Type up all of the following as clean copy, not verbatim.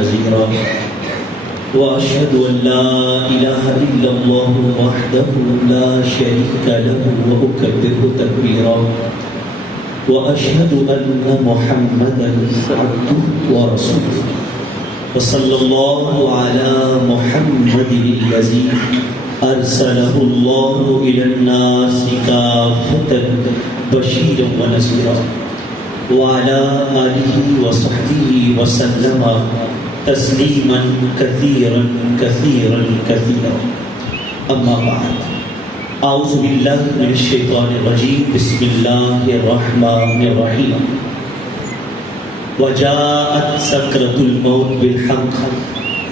ونذيرا وأشهد أن لا إله إلا الله وحده لا شريك له وأكبره تكبيرا وأشهد أن محمدا عبده ورسوله وصلى الله على محمد الذي أرسله الله إلى الناس كافة بشيرا ونذيرا وعلى آله وصحبه وسلم تسليما كثيرا كثيرا كثيرا أما بعد أعوذ بالله من الشيطان الرجيم بسم الله الرحمن الرحيم وجاءت سكرة الموت بالحق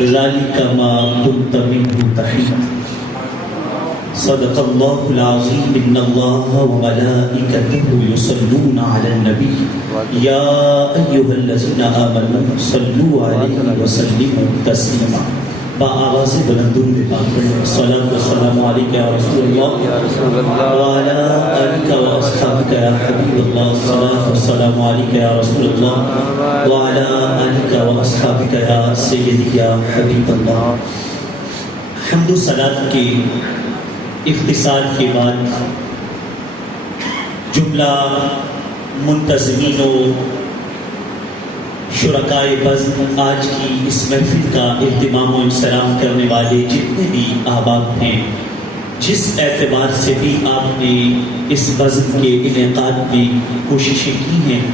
ذلك ما كنت منه تحيد صدق الله العظيم إن الله وملائكته يصلون على النبي يا أيها الذين آمنوا صلوا عليه وسلموا تسليما بآواز بلندون بپاک صلاة والسلام عليك يا رسول الله وعلى آلك وأصحابك يا حبيب الله صلاة والسلام عليك يا رسول الله وعلى آلك وأصحابك يا سيدي يا حبيب الله حمد و صلاة کے اختصار کے بعد جملہ منتظمین و شرکائے بزم آج کی اس محفل کا اہتمام و انصرام کرنے والے جتنے بھی احباب ہیں، جس اعتبار سے بھی آپ نے اس بزم کے انعقاد میں کوششیں کی ہیں،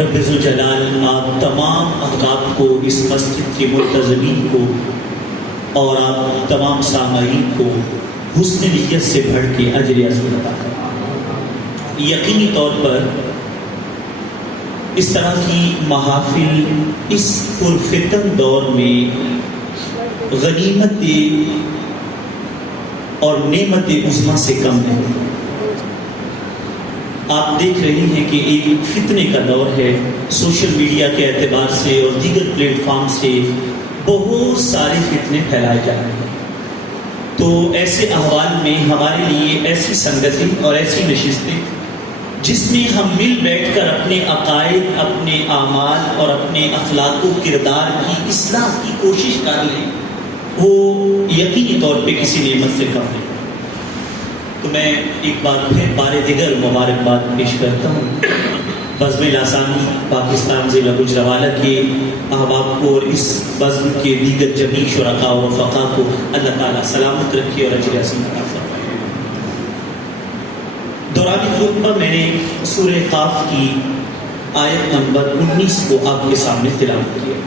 رب ذوالجلال آپ تمام احباب کو، اس مسجد کے منتظمین کو اور آپ تمام سامعین کو حسن نیت سے بڑھ کے اجر عظیم عطا کریں۔ یقینی طور پر اس طرح کی محافل اس پرفتن دور میں غنیمت اور نعمت عظمیٰ سے کم نہیں۔ آپ دیکھ رہے ہیں کہ ایک فتنے کا دور ہے، سوشل میڈیا کے اعتبار سے اور دیگر پلیٹ فارم سے بہت سارے فتنے پھیلائے جا رہے ہیں۔ تو ایسے احوال میں ہمارے لیے ایسی سنگتیں اور ایسی نشستیں جس میں ہم مل بیٹھ کر اپنے عقائد، اپنے اعمال اور اپنے اخلاق و کردار کی اصلاح کی کوشش کر لیں، وہ یقینی طور پہ کسی نعمت سے کم نہیں۔ تو میں ایک بار پھر بار دیگر مبارکباد پیش کرتا ہوں بزم لاسانی پاکستان ضلع گوجرانوالہ کے احباب کو اور اس بزم کے دیگر جمیع شرکاء و رفقاء کو اللہ تعالیٰ سلامت رکھے اور اجر عظیم عطا فرمائے۔ دوران خطبہ میں نے سورہ قاف کی آیت نمبر 19 کو آپ کے سامنے تلاوت کیا۔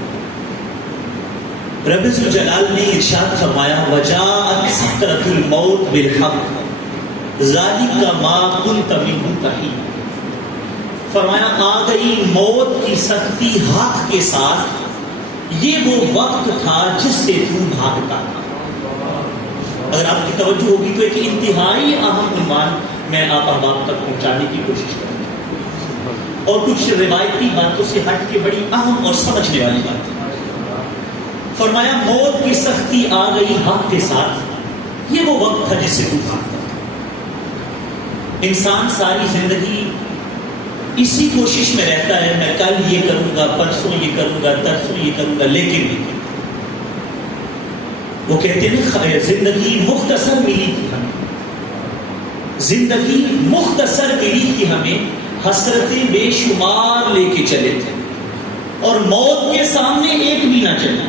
رب ذوالجلال نے ارشاد فرمایا وجاءت سکرۃ الموت بالحق ذلک ما کنت منہ تحید۔ فرمایا آ گئی موت کی سختی حق کے ساتھ، یہ وہ وقت تھا جس سے تو بھاگتا تھا۔ اگر آپ کی توجہ ہوگی تو ایک انتہائی اہم عنوان میں آپ احباب تک پہنچانے کی کوشش کروں گا اور کچھ روایتی باتوں سے ہٹ کے بڑی اہم اور سمجھنے والی بات ہے۔ فرمایا موت کی سختی آ گئی حق کے ساتھ، یہ وہ وقت تھا جس سے تو بھاگتا تھا۔ انسان ساری زندگی اسی کوشش میں رہتا ہے، میں کل یہ کروں گا، پرسوں یہ کروں گا، ترسوں یہ کروں گا، لیکن وہ کہتے ہیں زندگی مختصر ملی تھی ہمیں، زندگی مختصر ملی تھی ہمیں، حسرتیں بے شمار لے کے چلے تھے اور موت کے سامنے ایک بھی نہ چلی،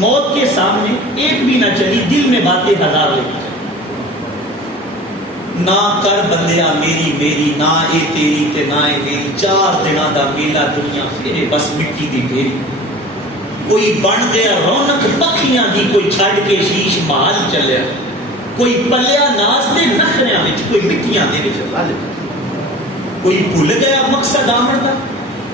موت کے سامنے ایک بھی نہ چلی، دل میں باتیں ہزار لے کے نہ کر بندیا میری میری نہ اے تیری تے نہ اے میری، 4 دنوں دا میلا دنیا پھیرے بس مٹی دی ڈھیری، کوئی بن گیا رونق پکھیاں دی، کوئی چھڈ کے شیش محل چلیا، کوئی پلیا ناز دے نخریاں وچ، کوئی مٹیاں دے وچ رل، کوئی بھول گیا مقصد آمن دا،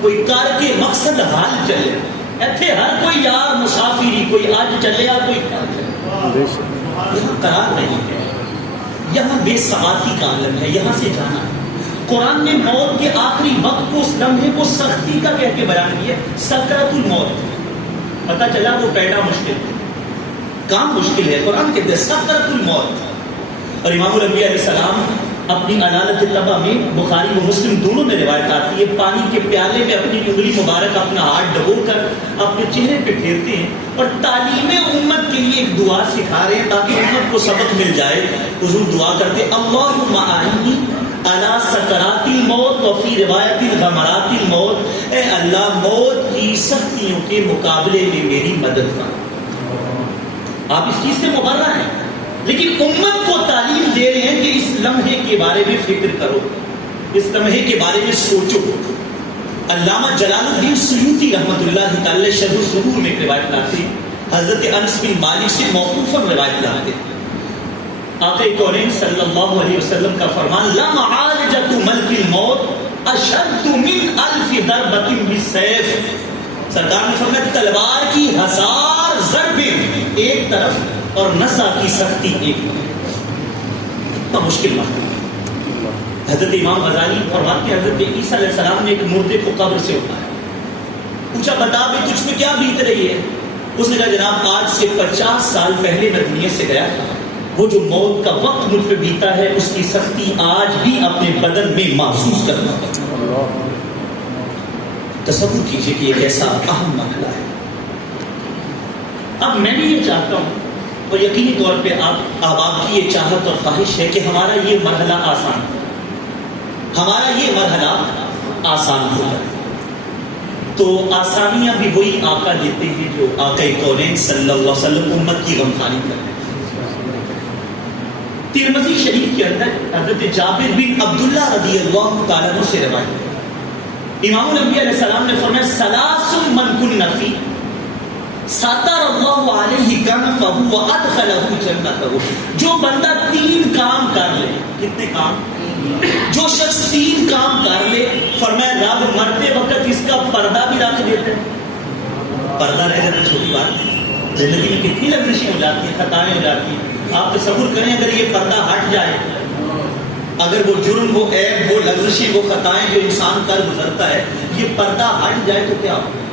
کوئی کر کے مقصد حال چلیا، ایتھے ہر کوئی یار مسافری، کوئی اج چلیا کوئی کل چلیا، یہاں قرار نہیں ہے، یہاں بے ثباتی کا عالم ہے، یہاں سے جانا ہے۔ قرآن نے موت کے آخری وقت کو، اس لمحے کو سختی کا کہہ کے بیان کیا، سکرۃ الموت۔ پتہ چلا وہ پیدا مشکل ہے، کام مشکل ہے، قرآن کہتے ہیں سکرۃ الموت۔ اور امام الانبیاء علیہ السلام اپنی علالت طبع میں بخاری و مسلم دونوں میں روایت آتی ہے، پانی کے پیالے میں اپنی انگلی مبارک اپنا ہاتھ ڈبو کر اپنے چہرے پہ پھیرتے ہیں اور تعلیم امت کے لیے ایک دعا سکھا رہے ہیں تاکہ امت کو سبق مل جائے. حضور دعا کرتے اللہم اعنی علی سکرات الموت وفی روایت غمرات الموت، اے اللہ موت کی سختیوں کے مقابلے میں میری مدد کر. آپ اس چیز سے مبرہ ہیں لیکن امت کو تعلیم دے رہے ہیں کہ اس لمحے کے بارے میں فکر کرو، اس لمحے کے بارے میں سوچو. علامہ جلال الدین سیوطی رحمۃ اللہ تعالی شرح الصدور میں ایک روایت لاتے ہیں، حضرت انس بن مالک سے موقوفاً روایت لاتے ہیں. آقا کونین صلی اللہ علیہ وسلم کا فرمان لا معالجۃ ملک الموت اشد من الف ضربۃ بالسیف. سرکار نے فرمایا تلوار کی 1000 ضربیں ایک طرف اور نسا کی سختی ایک طرف. اتنا مشکل بات. حضرت امام غزالی فرماتے ہیں حضرت عیسیٰ علیہ السلام نے ایک مردے کو قبر سے اٹھایا، پوچھا بتا بھی تجھ پہ کیا بیت رہی ہے؟ اس نے کہا جناب آج سے 50 سال پہلے میں دنیا سے گیا تھا، وہ جو موت کا وقت مجھ پہ بیتا ہے اس کی سختی آج بھی اپنے بدن میں محسوس کرنا پڑتا. تصور کیجئے کہ یہ ایسا اہم مرحلہ ہے. اب میں بھی یہ چاہتا ہوں اور یقینی طور پہ آپ کی یہ چاہت اور خواہش ہے کہ ہمارا یہ مرحلہ آسان ہو، ہمارا یہ مرحلہ آسان ہو جائے. تو آسانیاں بھی وہی آقا دیتے ہیں جو آقا کونین صلی اللہ علیہ وسلم امت کی غمخواری کرتے ہیں. ترمذی شریف کے اندر حضرت جابر بن عبداللہ رضی اللہ تعالیٰ عنہ سے روایت ہے، امام الانبیاء علیہ السلام نے فرمایا ثلاث من کن فی ساتر اللہ علیہ کنفہ وادخلہ جنتہ. جو بندہ 3 کام کر لے، کتنے کام؟ جو شخص 3 کام کر لے فرمایا رب مرتے وقت اس کا پردہ بھی رکھ دیتے ہیں. پردہ رہ جانا چھوٹی بات ہے، زندگی میں کتنی لغزشیں ہو جاتی ہیں، خطائیں ہو جاتی ہیں. آپ تصور کریں اگر یہ پردہ ہٹ جائے، اگر وہ جرم وہ عیب وہ لغزشیں وہ خطائیں جو انسان کر گزرتا ہے یہ پردہ ہٹ جائے تو کیا ہو؟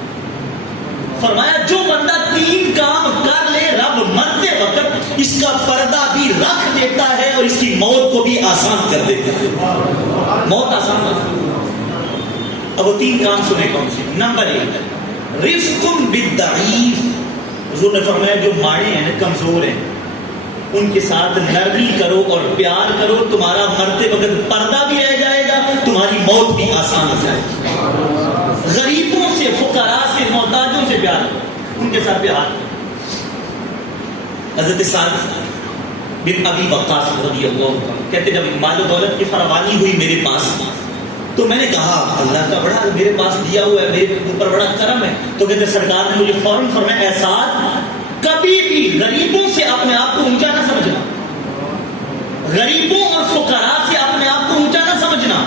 فرمایا جو بندہ 3 کام کر لے رب مرتے وقت اس کا پردہ بھی رکھ دیتا ہے اور اس کی موت کو بھی آسان کر دیتا ہے. موت آسان ہے. اب وہ 3 کام سنے کون سے؟ نمبر 1 رفق بالضعیف. حضور نے فرمایا جو ماڑے ہیں کمزور ہیں ان کے ساتھ نرمی کرو اور پیار کرو، تمہارا مرتے وقت پردہ بھی رہ جائے گا، تمہاری موت بھی آسان ہو جائے گی. غریبوں سے فقراء سے محتاجوں سے پیار کرو، ان کے ساتھ پیار کرو. حضرت سعد بن ابی وقاص رضی اللہ عنہ کہتے جب مال و دولت کی فراوانی ہوئی میرے پاس تو میں نے کہا اللہ کا بڑا میرے پاس دیا ہوا ہے، میرے اوپر بڑا کرم ہے. تو کہتے سرکار نے مجھے فوراً فرمایا اے سعد کبھی بھی غریبوں سے اپنے آپ کو اونچا نہ سمجھنا، غریبوں اور فقراء سے اپنے آپ کو اونچا نہ سمجھنا.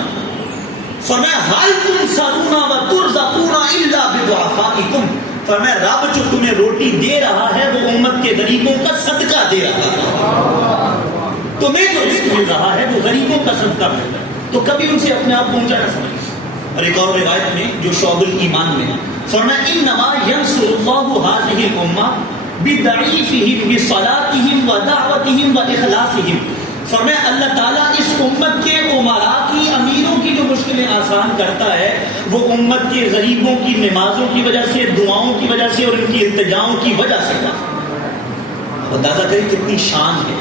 فرمایا حل تنصرون وترزقون الا بضعفائکم. فرمایا رب جو تمہیں روٹی دے رہا ہے وہ امت کے غریبوں کا صدقہ دے رہا ہے، تمہیں جو رزق مل رہا ہے وہ غریبوں کا صدقہ مل رہا ہے. تو کبھی ان سے اپنے آپ کو اونچا نہ سمجھنا. اور ایک اور روایت میں جو شعب الایمان میں ہے فرمایا انما ینصر اللہ هذه الامه بضعیفہم بصلاتہم ودعوتہم واخلاصہم. فرمایا اللہ تعالیٰ اس امت کے امراء کی امیروں کی جو مشکلیں آسان کرتا ہے وہ امت کے غریبوں کی نمازوں کی وجہ سے، دعاؤں کی وجہ سے اور ان کی التجاؤں کی وجہ سے. اندازہ کریں کتنی شان ہے.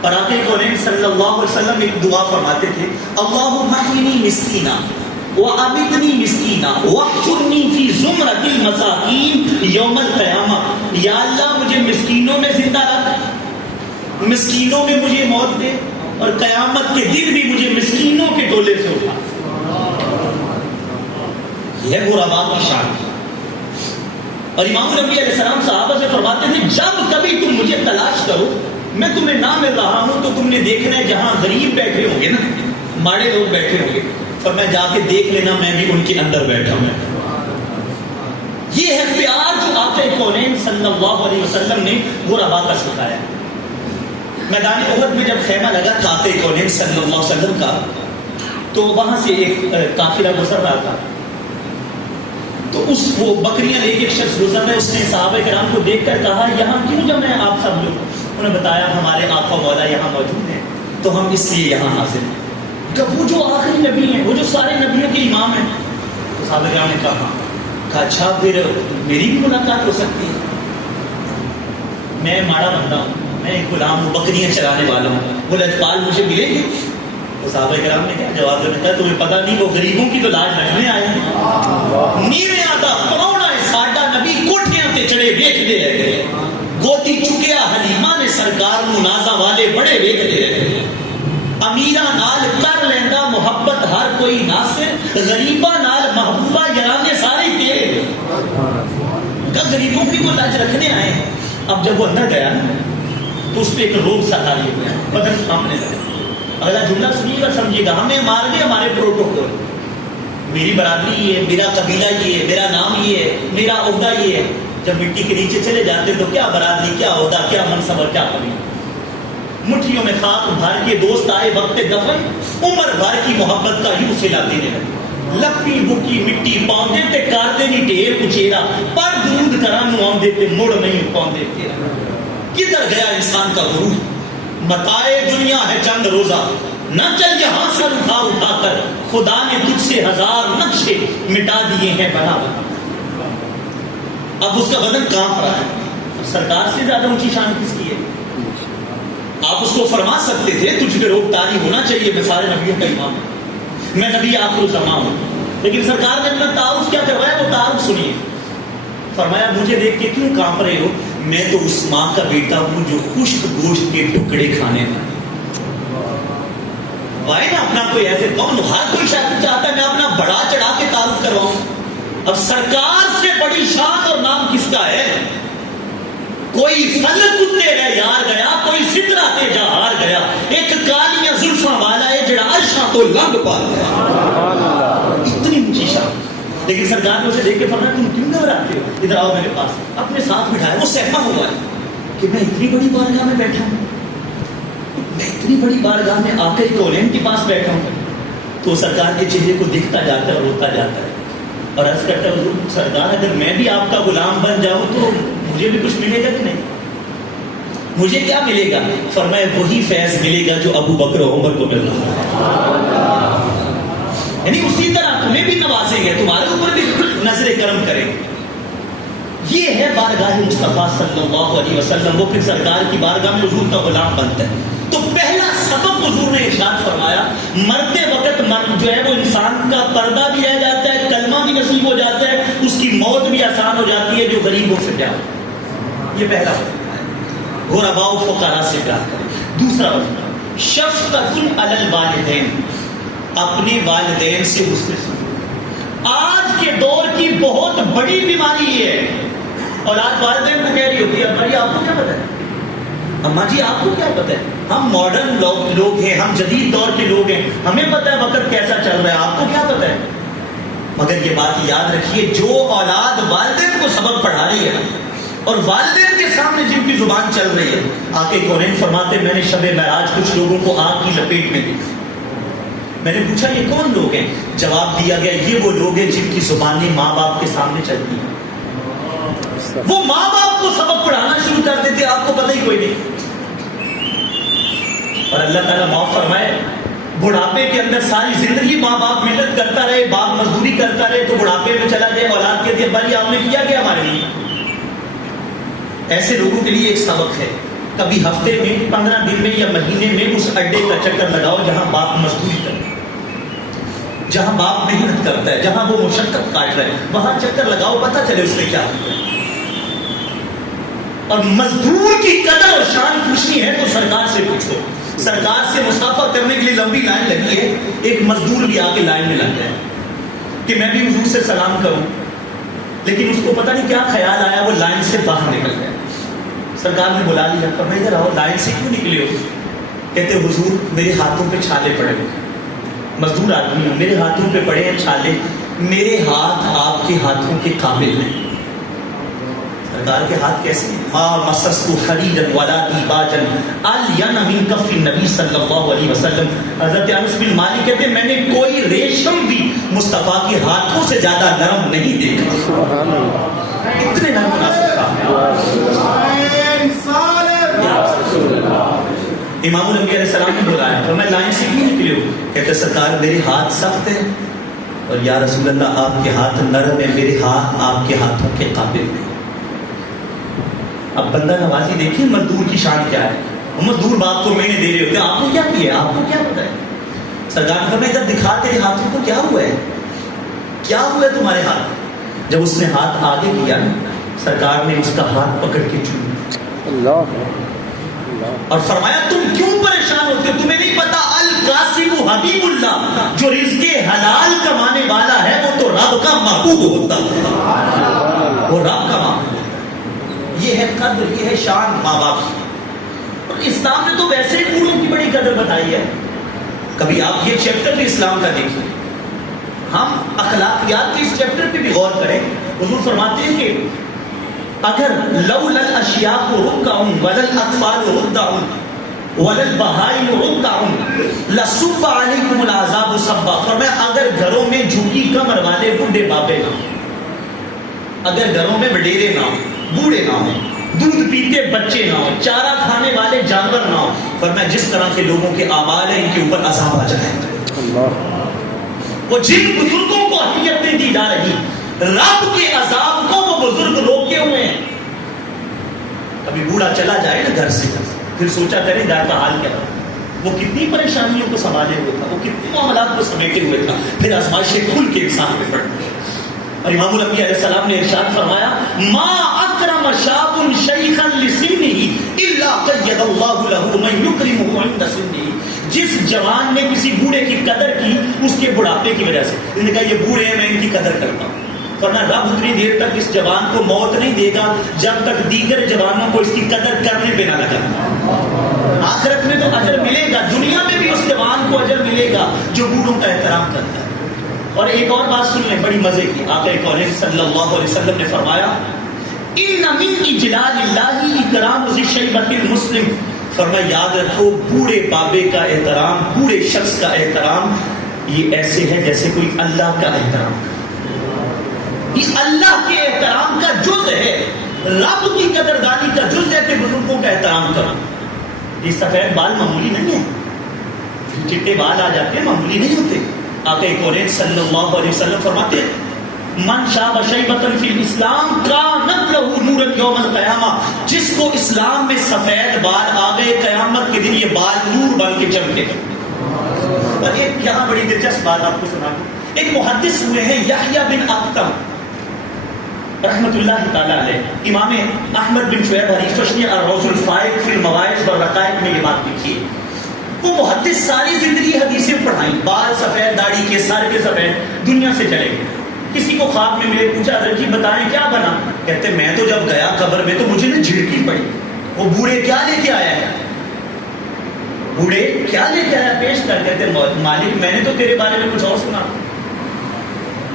اور آقا کونین صلی اللہ علیہ وسلم ایک دعا فرماتے تھے اللہم احینی مسکینا وَأَمِتْنِي مِسْكِينًا وَاحْشُرْنِي فِي زُمْرَةِ الْمَسَاكِينِ يَوْمَ الْقِيَامَةِ. یا اللہ مجھے مسکینوں میں زندہ رکھ، مسکینوں میں مجھے موت دے اور قیامت کے دن بھی مجھے مسکینوں کے ٹولے سے اٹھا. یہ غرباء کی شان. اور امام الانبیاء علیہ السلام صحابہ سے فرماتے تھے جب کبھی تم مجھے تلاش کرو میں تمہیں نہ مل رہا ہوں تو تم نے دیکھنا ہے جہاں غریب بیٹھے ہوں گے نا، ماڑے لوگ بیٹھے ہوں گے، فرمایا جا کے دیکھ لینا میں بھی ان کے اندر بیٹھا ہوں. یہ ہے پیار جو آقا کونین صلی اللہ علیہ وسلم نے غرباء کا سکھایا. میدان احد میں جب خیمہ لگا تھا آقا کونین صلی اللہ علیہ وسلم کا تو وہاں سے ایک قافلہ گزر رہا تھا. تو وہ بکریاں لے کے ایک شخص گزر رہا ہے، اس نے صحابہ کرام کو دیکھ کر کہا یہاں کیوں جمع ہیں آپ سب لوگ؟ انہوں نے بتایا ہمارے آقا مولا یہاں موجود ہیں. تو ہم اس لیے یہاں حاضر ہیں کہ وہ جو آخری نبی ہیں، وہ جو سارے نبیوں کے امام ہیں. تو صحابہ کرام نے کہا اچھا پھر میری بھی ملاقات ہو سکتی ہے. میں ماڑا بندہ ہوں، میں ایک غلام ہوں، بکریاں چرانے والا ہوں، وہ لجپال مجھے ملیں گے؟ تو صحابہ کرام نے کیا جواب دینا تھا؟ تمہیں پتہ نہیں وہ غریبوں کی تو لاج رکھنے آئے ہیں. نیویں آدھا پرونا ہے ساڈا نبی کوٹھیاں تے چڑھے ویکھدے رہ گئے، گوتی چکیا حلیمہ نے سرکار منازع والے بڑے ویکھدے رہ گئے. امیرہ نال کر لیندا محبت ہر کوئی ناصر، غریبہ نال محبوبہ یارانے سارے تیرے. کہ غریبوں کی وہ لاج رکھنے آئے ہیں. اب جب وہ اندر گیا تو اس پہ ایک روگ سا تاری ہو گیا، بدن کانپنے لگا. اگلا جملہ سنیے گا سمجھیے گا، ہمیں مار دے ہمارے پروٹوکول، میری برادری یہ ہے، میرا قبیلہ یہ ہے، میرا نام یہ ہے، میرا عہدہ یہ ہے. جب مٹی کے نیچے چلے جاتے تو کیا برادری، کیا عہدہ، کیا منصب اور کیا قبیلہ. مٹھیوں میں خاک بھر کے دوست آئے وقت دفن، عمر بھر کی محبت کا یوں صلہ دینے لگے. لپی بکی مٹی پاؤندے تے کاردے نہیں ڈھیر کچیرا، پر درود کرن نو آندے تے مڑ نہیں پاؤندے تیرا. کدھر گیا انسان کا غرور؟ متائے دنیا ہے چند روزہ، نہ چل یہاں سر اٹھا اٹھا کر، خدا نے تجھ سے ہزار نقشے مٹا دیے ہیں بنا بنا. اب اس کا بدن کانپ رہا ہے. سرکار سے زیادہ اونچی شان کس کی ہے؟ آپ اس کو فرما سکتے تھے تجھ پہ روک تاری ہونا چاہیے، میں سارے نبیوں کا امام ہوں، میں نبی آخر الزمان ہوں. لیکن سرکار نے اپنا تعارف کیا کروایا؟ وہ تعارف سنیے. فرمایا مجھے دیکھ کے کیوں کانپ رہے ہو؟ میں تو اس ماں کا بیٹا ہوں جو خشک گوشت کے ٹکڑے کھانے والی. آئے نا اپنا کوئی ایسے کون، ہر کوئی شاید چاہتا ہے میں اپنا بڑا چڑھا کے تعارف کرواؤں. اب سرکار سے بڑی شان اور نام کس کا ہے؟ کوئی فلک کتے ہے یار گیا، کوئی سترہ تے جا ہار گیا، ایک کالیاں زلفاں والا ہے جڑا عرشاں تو لنگ پا گیا. اتنی اونچی شان. لیکن سرکار نے اسے دیکھ کے فرمایا تم کیوں گھبراتے ہو؟ ادھر آؤ میرے پاس. اپنے ساتھ بٹھایا. وہ سہما ہوا ہے کہ میں اتنی بڑی بارگاہ میں بیٹھا ہوں، میں اتنی بڑی بارگاہ میں آقا کونین کے پاس بیٹھا ہوں. تو سرکار کے چہرے کو دیکھتا جاتا ہے اور روتا جاتا ہے اور عرض کرتا ہے حضور سرکار اگر میں بھی آپ کا غلام بن جاؤں تو مجھے بھی کچھ ملے گا کہ نہیں؟ مجھے کیا ملے گا؟ فرمایا وہی فیض ملے گا جو ابو بکر و عمر کو مل رہا ہے. یعنی اسی طرح تمہیں بھی نوازیں گے، تمہارے اوپر بھی نظر کرم کریں. یہ ہے بارگاہ مصطفیٰ صلی اللہ علیہ وسلم. وہ پھر سرکار کی بارگاہ میں حضور کا غلام بنتا ہے. تو پہلا سبب حضور نے ارشاد فرمایا مرتے وقت جو ہے وہ انسان کا پردہ بھی رہ جاتا ہے، کلمہ بھی نصیب ہو جاتا ہے، اس کی موت بھی آسان ہو جاتی ہے جو غریبوں سے پیار. یہ پہلا وظیفہ ہے. غرباء و فقراء سے پیار کریں. دوسرا وظیفہ شفقت علی الوالدین، اپنے والدین سے حسن سلوک. آج کے دور کی بہت بڑی بیماری یہ ہے. اور آج والدین کو کہہ رہی ہوتی ہے اماں جی آپ کو کیا پتہ ہے، اماں جی آپ کو کیا پتہ ہے، ہم ماڈرن لوگ ہیں، ہم جدید دور کے لوگ ہیں، ہمیں پتہ ہے وقت کیسا چل رہا ہے، آپ کو کیا پتہ ہے. مگر یہ بات یاد رکھیے جو اولاد والدین کو سبق پڑھا رہی ہے اور والدین کے سامنے جن کی زبان چل رہی ہے، آقا کونین فرماتے میں نے شب معراج کچھ لوگوں کو آگ کی لپیٹ میں دیکھا. میں نے پوچھا یہ کون لوگ ہیں؟ جواب دیا گیا یہ وہ لوگ ہیں جن کی زبانیں ماں باپ کے سامنے چلتی ہیں. وہ ماں باپ کو سبق پڑھانا شروع کر دیتے، آپ کو پتہ ہی کوئی نہیں. اور اللہ تعالیٰ معاف فرمائے بڑھاپے کے اندر ساری زندگی ماں باپ محنت کرتا رہے، باپ مزدوری کرتا رہے، تو بڑھاپے میں چلا جائے اولاد کے ابا جی آپ نے کیا کیا ہمارے لیے. ایسے لوگوں کے لیے ایک سبق ہے، کبھی ہفتے میں 15 دن میں یا مہینے میں اس اڈے کا چکر لگاؤ جہاں باپ مزدوری کرتا ہے، جہاں باپ محنت کرتا ہے، جہاں وہ مشقت کاٹ رہا ہے، وہاں چکر لگاؤ، پتہ چلے اس میں کیا ہوتا ہے. اور مزدور کی قدر اور شان پوچھنی ہے تو سرکار سے پوچھو. سرکار سے مصافحہ کرنے کے لیے لمبی لائن لگی ہے، ایک مزدور بھی آ کے لائن میں لگ جائے کہ میں بھی حضور سے سلام کروں، لیکن اس کو پتہ نہیں کیا خیال آیا وہ لائن سے باہر نکل گیا. سرکار نے بلا لیا، فرمایا ادھر آؤ، لائن سے کیوں نکلے ہو؟ کہتے حضور میرے ہاتھوں پہ چھالے پڑے ہوئے، مزدور آدمی ہوں، میرے ہاتھوں پہ پڑے ہیں چھالے، میرے ہاتھ آپ کے ہاتھوں کے قابل نہیں. سرکار کے ہاتھ کیسے ہیں؟ ما مسست خریدا ولا دیباجا الین من کف النبی صلی اللہ علیہ وسلم. حضرت انس بن مالک کہتے ہیں میں نے کوئی ریشم بھی مصطفیٰ کے ہاتھوں سے زیادہ نرم نہیں دیکھا. سبحان اللہ، اتنے نرم نازک. امام الانبیاء علیہ السلام نے بلایا تو میں لائن سے کیوں نکلے ہو؟ کہتے سرکار میرے ہاتھ سخت ہیں اور یا رسول اللہ آپ کے ہاتھ نرم ہیں، میرے ہاتھ آپ کے ہاتھوں کے قابل ہیں۔ اب بندہ نوازی دیکھیں مزدور کی شان کیا ہے، مزدور باپ کو مہینے دے رہے ہوتے ہیں، آپ کو کیا کیا، آپ کو کیا پتا ہے؟ سرکار نے فرمایا ادھر دکھا تیرے ہاتھوں کو کیا ہوا ہے، کیا ہوا ہے تمہارے ہاتھ؟ جب اس نے ہاتھ آگے کیا سرکار نے اس کا ہاتھ پکڑ کے چوما اللہ اور فرمایا تم کیوں پریشان ہوتے ہو؟ تمہیں نہیں پتا القاسم حبیب اللہ، جو رزق حلال کمانے والا ہے وہ تو رب کا محبوب ہوتا ہے، وہ رب کا محبوب ہوتا ہے۔ یہ ہے قدر، یہ ہے شان ماں باپ کی۔ اور اسلام نے تو ویسے ہی بوڑھوں کی بڑی قدر بتائی ہے۔ کبھی آپ یہ چیپٹر بھی اسلام کا دیکھیں، ہم اخلاقیات کے اس چیپٹر پہ بھی غور کریں۔ حضور فرماتے ہیں کہ اگر لولا الاشیاء رکع ولا الاطفال رکع ولا البہائم رکع لصب علیکم العذاب صبا۔ فرمایا اگر گھروں میں جھکی کمر والے بوڑھے بابے نہ ہوں، اگر گھروں میں وڈیرے نہ ہوں، بوڑھے نہ ہوں، دودھ پیتے بچے نہ ہوں، چارہ کھانے والے جانور نہ ہوں، فرمایا جس طرح کے لوگوں کے اعمال ہیں ان کے اوپر عذاب آ جائے گا۔ وہ جن بزرگوں کو اہمیت نہیں دی جا رہی، رب کے عذاب کو وہ بزرگ روکے ہوئے ہیں۔ ابھی بوڑھا چلا جائے نا گھر سے، پھر سوچا کرے گھر کا حال کیا تھا، وہ کتنی پریشانیوں کو سنبھالے ہوئے تھا، وہ کتنے معاملات کو سمیٹے ہوئے تھا، پھر آزمائشیں کھل کے انسان پہ پڑتی۔ اور امام الانبیاء علیہ السلام نے ارشاد فرمایا ما اکرم شاب شیخا لسنہ الا قید اللہ لہ من یکرمہ عند سنہ۔ جس جوان نے کسی بوڑھے کی قدر کی اس کے بڑھاپے کی وجہ سے، انہوں نے کہا یہ بوڑھے ہیں میں ان کی قدر کرتا ہوں، ورنہ رب اتنی دیر تک اس جوان کو موت نہیں دے گا جب تک دیگر جوانوں کو اس کی قدر کرنے پہ نہ لگا۔ آخرت میں تو اجر ملے گا، دنیا میں بھی اس جوان کو اجر ملے گا جو بوڑھوں کا احترام کرتا ہے۔ اور ایک اور بات سن لیں بڑی مزے کی، آقا کون صلی اللہ علیہ وسلم نے فرمایا ان من اجلال اللہ اکرام ذی الشیبۃ المسلم۔ فرمایا یاد رکھو بوڑھے بابے کا احترام، بوڑھے شخص کا احترام یہ ایسے ہے جیسے کوئی اللہ کا احترام، یہ اللہ کے احترام کا جز ہے، رب کی قدردانی کا جز ہے کہ بزرگوں کا احترام کرنا۔ یہ سفید بال معمولی نہیں ہے، چٹے بال آ جاتے ہیں معمولی نہیں ہوتے۔ آقا کونین صلی اللہ علیہ وسلم فرماتے من شاب شیبۃ فی الاسلام کانت لہ نورا یوم القیامہ۔ جس کو اسلام میں سفید بال آ گئے قیامت کے دن یہ بال نور بن کے چمکے گا۔ اور ایک یہاں بڑی دلچسپ بات آپ کو سنا دوں، ایک محدث ہوئے ہیں یحییٰ بن اقطم رحمت اللہ تعالی علیہ، امام احمد بن شعیب حریفش نے الروض الفائق فی المواعظ والرقائق میں یہ بات لکھی ہے۔ وہ محدث ساری زندگی حدیثیں پڑھائیں، بال سفید، داڑھی کے سر کے سفید، دنیا سے چلے گئے۔ کسی کو خواب میں ملے، پوچھا حضرت جی بتائیں کیا بنا؟ کہتے میں تو جب گیا قبر میں تو مجھے نا جھڑکی پڑی، وہ بوڑھے کیا لے کے آیا ہے، بوڑھے کیا لے کے آیا پیش کر۔ کہتے مالک میں نے تو تیرے بارے میں کچھ اور سنا تھا،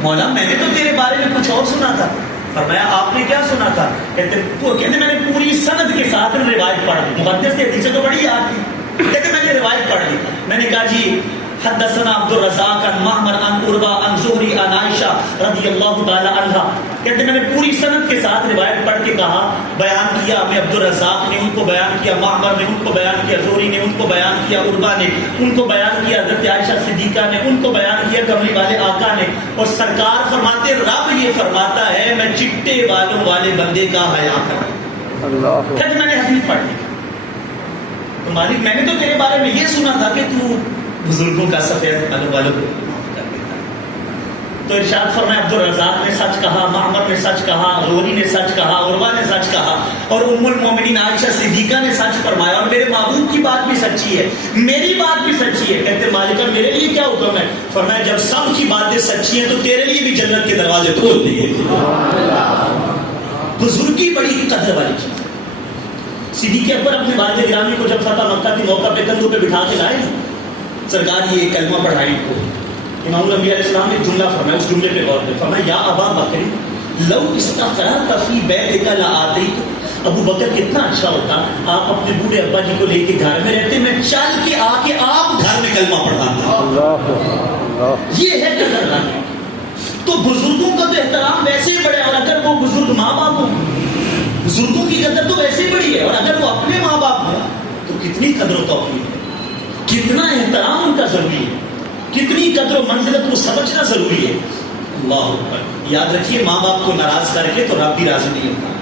مولا میں نے تو تیرے بارے میں کچھ اور سنا تھا۔ فرمایا آپ نے کیا سنا تھا؟ کہتے میں نے پوری سند کے ساتھ روایت پڑھ دی، محدث سے حدیثیں تو بڑی یاد تھی، کہتے میں نے روایت پڑھ لی، میں نے کہا جی حدثنا عبد الرزاق عن معمر عن عروہ عن زہری عن عائشہ رضی اللہ تعالی عنہا۔ کہتے میں نے پوری سند کے ساتھ روایت پڑھ کے کہا، بیان کیا ہمیں عبد الرزاق نے، ان کو بیان کیا معمر نے، ان کو بیان کیا زہری نے، ان کو بیان کیا عروہ نے، ان کو بیان کیا حضرت عائشہ صدیقہ نے، ان کو بیان کیا کملی والے آقا نے۔ اور سرکار فرماتے رب یہ فرماتا ہے میں چٹے بالوں والے بندے کا حیا کروں۔ کہتے میں نے حدیث پڑھ لی، تو مالک میں نے تو تیرے بارے میں یہ سنا تھا کہ تو بزرگوں کا سفید بالوں والوں کو کر دیتا۔ تو ارشاد فرمایا عبد الرزاق نے سچ کہا، معمر نے سچ کہا، زہری نے سچ کہا، عروہ نے سچ کہا، اور ام المومنین عائشہ صدیقہ نے سچ فرمایا، اور میرے محبوب کی بات بھی سچی ہے، میری بات بھی سچی ہے۔ کہتے مالک میرے لیے کیا حکم ہے؟ فرمایا جب سب کی باتیں سچی ہیں تو تیرے لیے بھی جنت کے دروازے کھول دیے۔ بزرگی بڑی قدر والی چیز۔ صدیق اکبر اپنے والد گرامی کو جب فتح مکہ کے موقع پہ کندھوں پہ بٹھا کے لائے، سرکار یہ کلمہ پڑھائی کو، امام الانبیاء علیہ السلام نے ایک جملہ فرمایا، اس جملے پہ غور کریں۔ فرمایا یا ابا بکر لو استقررت فی بیتک لآتیک۔ ابو بکر کتنا اچھا ہوتا، آپ اپنے بوڑھے ابا جی کو لے کے گھر میں رہتے، میں چل کے آ کے آپ گھر میں کلمہ پڑھاتا۔ یہ ہے قدردانی۔ تو بزرگوں کا تو احترام ویسے ہی بڑا ہے، اور اگر وہ بزرگ ماں باپ ہوں، بزرگوں کی قدر تو ویسے ہی بڑی ہے، اور اگر وہ اپنے ماں باپ ہوں تو کتنی قدر و توقیر ہے, کتنا احترام ان کا ضروری ہے, کتنی قدر و منزلت کو سمجھنا ضروری ہے. اللہ اکبر. یاد رکھیے ماں باپ کو ناراض کر کے تو رب بھی راضی نہیں ہوتا.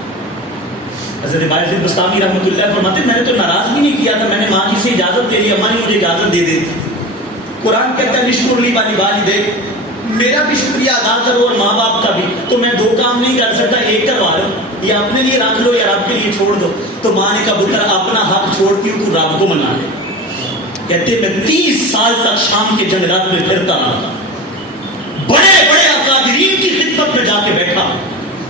حضرت باعث بستامی رحمۃ اللہ فرماتے میں نے تو ناراض بھی نہیں کیا تھا, میں نے ماں جی سے اجازت لے لی, اماں نے مجھے اجازت دے دی. قرآن کہتا ہے نشکر لی والی والدیک, میرا بھی شکریہ ادا کرو اور ماں باپ کا بھی. تو میں دو کام نہیں کر سکتا, ایک کروا لو, یا اپنے لیے رکھ لو یا رب کے لیے چھوڑ دو. تو ماں نے کہا پتر اپنا حق چھوڑتی ہوں, تو رب کو منا لے. کہتے میں 30 سال تک شام کے جنگلات میں پھرتا رہا, بڑے بڑے اکابرین کی خدمت میں جا کے بیٹھا,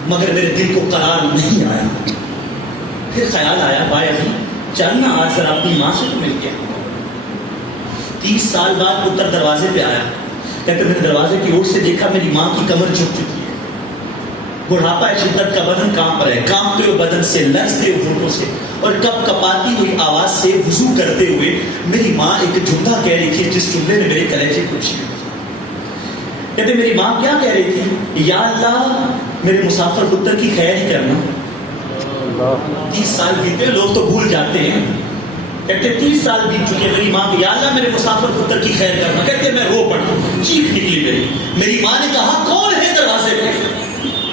مگر میرے دل کو قرار نہیں آیا. پھر خیال آیا بھائی چل نا آج ذرا اپنی ماں سے تو مل کے. 30 سال بعد پتر دروازے پہ آیا, کہتے میں نے دروازے کی اور سے دیکھا میری ماں کی کمر جھک چکی ہے, بڑھاپا ہے, شدت کا بدن کانپ رہا ہے, کانپتے ہوئے بدن سے, لرزتے ہوئے ہونٹوں سے اور کپ کپاتی ہوئی آواز سے وضو کرتے ہوئے میری ماں ایک جملہ کہہ رہی تھی جس جملے نے میرے کلیجے کو چھین دیا. کہتے میری ماں کیا کہہ رہی تھی, یا اللہ میرے مسافر پتر کی خیر ہی کرنا. 30 سال بیتے, لوگ تو بھول جاتے ہیں. کہتے 30 سال بیت چکے, میری ماں کہ یا اللہ میرے مسافر پتر کی خیر کرنا. کہتے میں رو پڑا, چیخ نکلی میری ماں نے کہا کون ہے دروازے پہ؟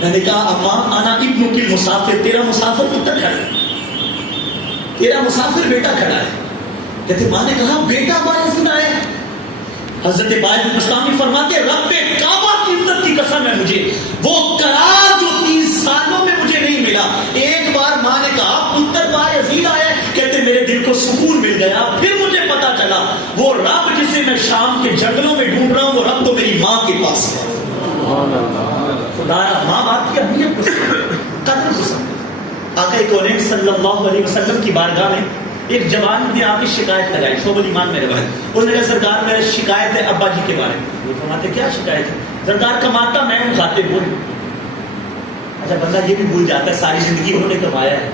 میں نے کہا اماں انا ابن کی مسافر, تیرا مسافر پتر کھڑا ہے, تیرا مسافر بیٹا کھڑا ہے. کہتے ماں نے کہا بیٹا باعث ہے. حضرت باعث بستامی فرماتے رب کعبہ کی عزت کی قسم ہے مجھے وہ قرار جو 30 سالوں میں مجھے نہیں ملا. ایک بار ماں نے کہا پتر باعزید آئے, کہتے میرے دل کو سکون مل گیا. پھر مجھے پتا چلا وہ رب جسے میں شام کے جنگلوں میں ڈھونڈ رہا ہوں وہ رب تو میری ماں کے پاس ہے. خدایا ماں باپ کی اہمیت کو سمجھے, قدر کو سمجھے. آقا کونین صلی اللہ علیہ وسلم کی بارگاہ میں ایک جوان نے آ کے شکایت لگائی, شعب الایمان میرے بھائی. اس نے کہا سرکار میرے شکایت ہے ابا جی کے بارے میں. وہ فرماتے کیا شکایت ہے؟ سرکار کماتا میں ہوں کھاتے ہوئے. اچھا بندہ یہ بھی بھول جاتا ہے ساری زندگی انہوں نے کمایا ہے,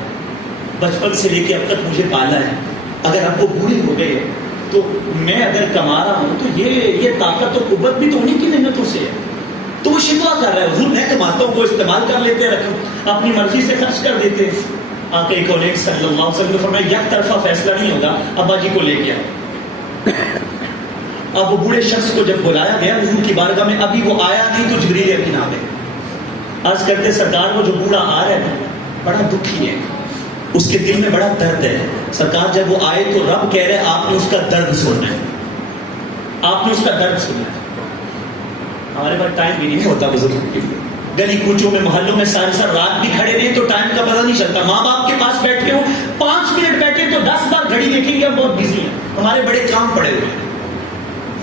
بچپن سے لے کے اب تک مجھے پالا ہے. اگر اب وہ بوڑھے ہو گئے تو میں اگر کما رہا ہوں تو یہ طاقت و قوت بھی تو انہیں کی محنتوں سے ہے. تو وہ شکوا کر رہا ہے حضور میں کماتا ہوں, وہ استعمال کر لیتے ہیں, رقم اپنی مرضی سے خرچ کر دیتے ہیں. آقا کونین صلی اللہ علیہ وسلم نے فرمایا یک طرفہ فیصلہ نہیں ہوگا, ابا جی کو لے گیا. اب وہ بوڑھے شخص کو جب بلایا گیا حضور کی بارگاہ میں, ابھی وہ آیا نہیں تو جبریل امین آ گئے. عرض کرتے سرکار وہ جو بوڑھا آ رہا ہے بڑا دکھی ہے, اس کے دل میں بڑا درد ہے. سرکار جب وہ آئے تو رب کہہ رہے آپ نے اس کا درد سننا ہے, آپ نے اس کا درد سننا ہے. ہمارے پاس ٹائم بھی نہیں ہوتا بزرگوں کے لیے, گلی کوچوں میں محلوں میں ساری سر رات بھی کھڑے رہے تو ٹائم کا پتہ نہیں چلتا. ماں باپ کے پاس بیٹھے ہوں 5 منٹ بیٹھے تو 10 بار گھڑی دیکھیں گے ہم بہت بزی ہیں, ہمارے بڑے کام پڑے ہوئے ہیں.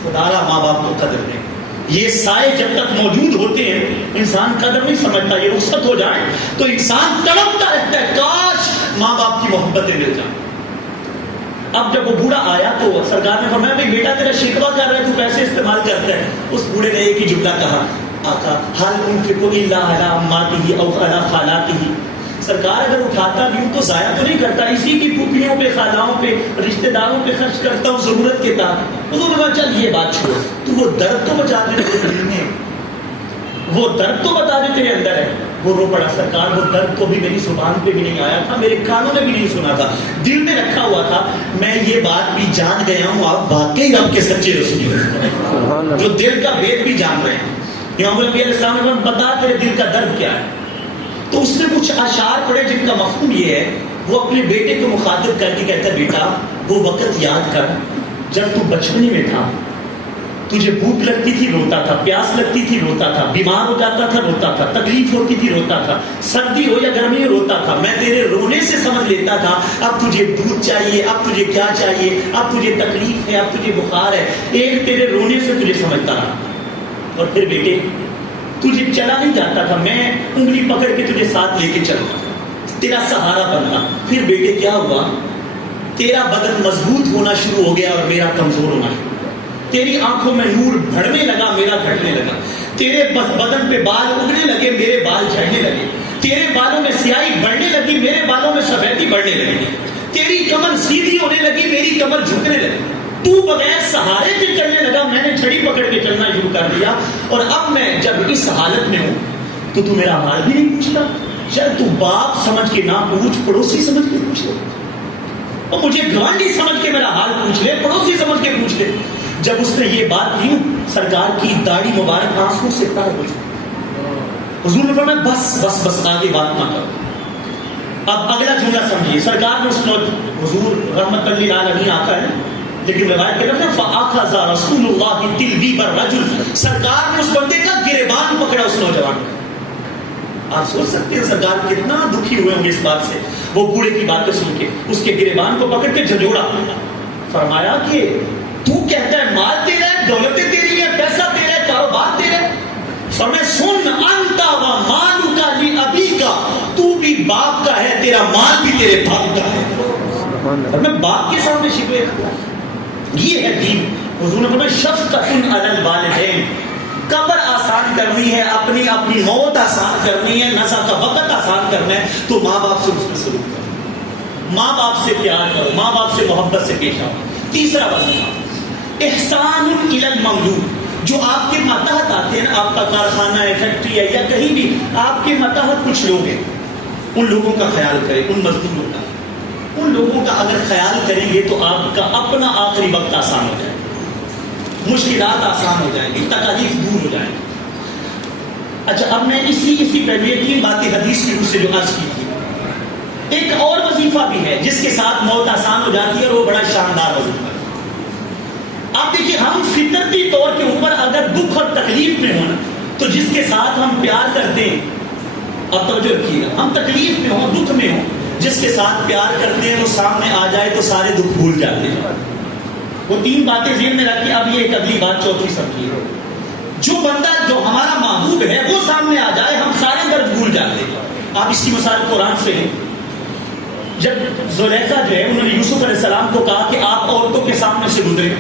خدا ماں باپ کو قدر دیں. یہ سائے جب تک موجود ہوتے ہیں انسان قدر نہیں سمجھتا, یہ رخصت ہو جائے تو انسان تڑپتا رہتا ہے کاش ماں باپ کی محبتیں مل جائیں. اب جب وہ بوڑھا آیا تو سرکار نے فرمایا بھائی بیٹا تیرا شکوہ کر رہا ہے, تو پیسے استعمال کرتا ہے. اس بوڑھے نے ایک ہی جملہ کہا آقا حل انفق الا علی اماتہ او علی خالاتہ. سرکار اگر اٹھاتا بھی ہوں تو ضائع تو نہیں کرتا, اسی کی پھوپھیوں پہ خالاؤں پہ رشتہ داروں پہ خرچ کرتا ہوں ضرورت کے تحت. حضور نے کہا چل یہ بات چھوڑ, تو وہ درد تو بچا دیتے دل میں, وہ درد تو بتا دیتے ہیں اندر ہے. وہ رو پڑا سرکار وہ درد تو بھی میری زبان پہ بھی نہیں آیا تھا, میرے کانوں نے بھی نہیں سنا تھا, دل میں رکھا ہوا تھا. میں یہ بات بھی جان گیا ہوں آپ واقعی رب کے سچے رسول ہیں جو دل کا بھید بھی جان رہے ہیں. امام نبی علیہ السلام نے بتا تیرے دل کا درد کیا ہے. تو اس نے کچھ اشعار پڑھے جن کا مفہوم یہ ہے, وہ اپنے بیٹے کو مخاطب کر کے کہتا ہے بیٹا وہ وقت یاد کر جب تو بچپنے میں تھا, تجھے بھوک لگتی تھی روتا تھا, پیاس لگتی تھی روتا تھا, بیمار ہو جاتا تھا روتا تھا, تکلیف ہوتی تھی روتا تھا, سردی ہو یا گرمی ہو روتا تھا. میں تیرے رونے سے سمجھ لیتا تھا اب تجھے دودھ چاہیے, اب تجھے کیا چاہیے, اب تجھے تکلیف ہے, اب تجھے بخار ہے. ایک تیرے رونے سے تجھے سمجھتا رہا. اور پھر بیٹے تجھے چلا نہیں جاتا تھا, میں انگلی پکڑ کے تجھے ساتھ لے کے چلتا, تیرا سہارا بنتا. پھر بیٹے کیا ہوا, تیرا بدن مضبوط ہونا شروع ہو گیا اور میرا کمزور ہونا شروع ہو گیا. تیری آنکھوں میں نور بڑھنے لگا, میرا گھٹنے لگا. تیرے بدن پہ بال اگنے لگے, میرے بال جھڑنے لگے. تیرے بالوں میں سیاہی بڑھنے لگی, میرے بالوں میں سفیدی بڑھنے لگی. تیری کمر سیدھی ہونے لگی, میری کمر جھکنے لگی. تو بغیر سہارے کے چلنے لگا, میں نے چھڑی پکڑ کے چلنا شروع کر دیا. اور اب میں جب اس حالت میں ہوں تو میرا حال بھی نہیں پوچھتا. شاید تو باپ سمجھ کے نہ پوچھ, پڑوسی سمجھ کے پوچھ لے. اور مجھے گوانڈی سمجھ کے میرا حال پوچھ لے، پڑوسی سمجھ کے پوچھ لے. جب اس نے یہ بات کی سرکار کی داڑھی مبارک آنسوں سے تر ہو گئی. حضور نے فرمایا بس بس بس آگے بات نہ کرو. اب اگلا جملہ سمجھیے. سرکار نے اس وقت، حضور رحمت للعالمین آقا ہے، لیکن روایت کے لفظ فَأَخَذَ رَسُولُ اللَّهِ تِلْبِيبَ الرَّجُلِ، سرکار نے اس بندے کا گریبان پکڑا اس نوجوان. آپ سوچ سکتے ہیں سرکار کتنا دکھی ہوئے ہوں گے اس بات سے. وہ بوڑھے کی باتیں سن کے اس کے گریبان کو پکڑ کے جھنجھوڑا. فرمایا کہ تو کہتا ہے مال تیرا ہے، دولتیں تیری ہے، پیسہ تیرا ہے، کاروبار تیرا ہے. فرمایا سن انت و مالک لابیک، تو بھی باپ کا ہے، تیرا مال بھی تیرے باپ کا ہے. فرمایا باپ کے سامنے شکوے، یہ ہے دین. حضور نے فرمایا شفقۃ علی الوالدین، قبر آسان کرنی ہے، اپنی موت آسان کرنی ہے، نزا کا وقت آسان کرنا ہے تو ماں باپ سے اس میں سلوک کرو، ماں باپ سے پیار کرو، ماں باپ سے محبت سے پیش آؤ. تیسرا وظیفہ احسان الی المملوک، جو آپ کے ماتحت آتے ہیں، آپ کا کارخانہ ہے، فیکٹری ہے، یا کہیں بھی آپ کے ماتحت کچھ لوگ ہیں، ان لوگوں کا خیال کریں، ان مزدوروں کا، ان لوگوں کا اگر خیال کریں گے تو آپ کا اپنا آخری وقت آسان ہو جائے گا، مشکلات آسان ہو جائیں گی، تکالیف دور ہو جائیں گی. اچھا اب میں اسی پہلے 3 باتیں حدیث کی روح سے جو عرض کی تھی. ایک اور وظیفہ بھی ہے جس کے ساتھ موت آسان ہو جاتی ہے اور وہ بڑا شاندار وظیفہ ہے. آپ دیکھیے ہم فطرتی طور کے اوپر اگر دکھ اور تکلیف میں ہونا تو جس کے ساتھ ہم پیار کرتے ہیں، اب توجہ رکھیے گا، ہم تکلیف میں ہوں، دکھ میں ہوں، جس کے ساتھ پیار کرتے ہیں وہ سامنے آ جائے تو سارے دکھ بھول جاتے ہیں. وہ 3 باتیں ذہن میں رکھیے. اب یہ ایک اگلی بات چوتھی سمجھیے. جو بندہ جو ہمارا محبوب ہے وہ سامنے آ جائے ہم سارے درد بھول جاتے ہیں. آپ اس کی مثال قرآن سے ہیں. جب زلیخا جو ہے انہوں نے یوسف علیہ السلام کو کہا کہ آپ عورتوں کے سامنے سے گزرے،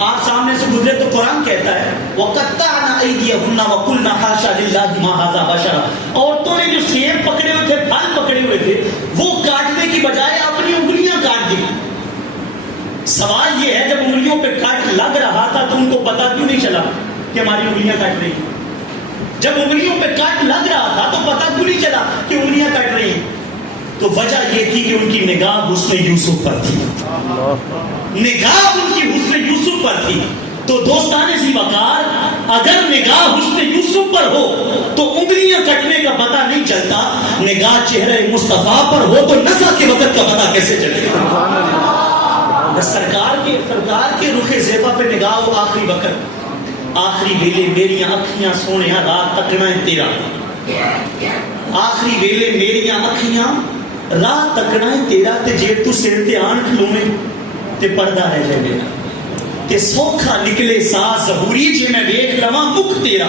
آپ سامنے سے گزرے تو قرآن کہتا ہے وَقَطَّعْنَا أَيْدِيَهُنَّ وَقُلْنَا حَاشَا لِلَّهِ مَا هَذَا بَشَرًا. عورتوں نے جو سیب پکڑے ہوئے تھے، پھل پکڑے ہوئے تھے، وہ کاٹنے کی بجائے اپنی انگلیاں کاٹ دی. سوال یہ ہے جب انگلیوں پہ کاٹ لگ رہا تھا تو ان کو پتا کیوں نہیں چلا کہ ہماری انگلیاں کاٹ رہی ہیں؟ جب انگلیوں پہ کاٹ لگ رہا تھا تو پتا کیوں نہیں چلا کہ انگلیاں کاٹ رہی ہیں؟ تو وجہ یہ تھی کہ ان کی نگاہ حسن یوسف پر تھی، نگاہ ان کی حسن یوسف پر تھی. تو دوستان ذی وقار، اگر نگاہ حسن یوسف پر ہو تو انگلیاں کٹنے کا پتہ نہیں چلتا، نگاہ چہرے مصطفیٰ پر ہو تو نزع کے وقت کا پتہ کیسے چلے گا؟ سرکار کے رخ زیبا پہ نگاہ ہو آخری وقت، آخری ویلے میریاں اکھیاں سونیاں رات تکنا ہے تیرا، آخری ویلے میریاں اکھیاں رات تکنا ہے تیرا، تے جے تو سر تے آنکھ لومے تے پردہ رہ جائے میرا، تے سوکھا نکلے ساز ظہوری جے میں دیکھ لواں مکھ تیرا.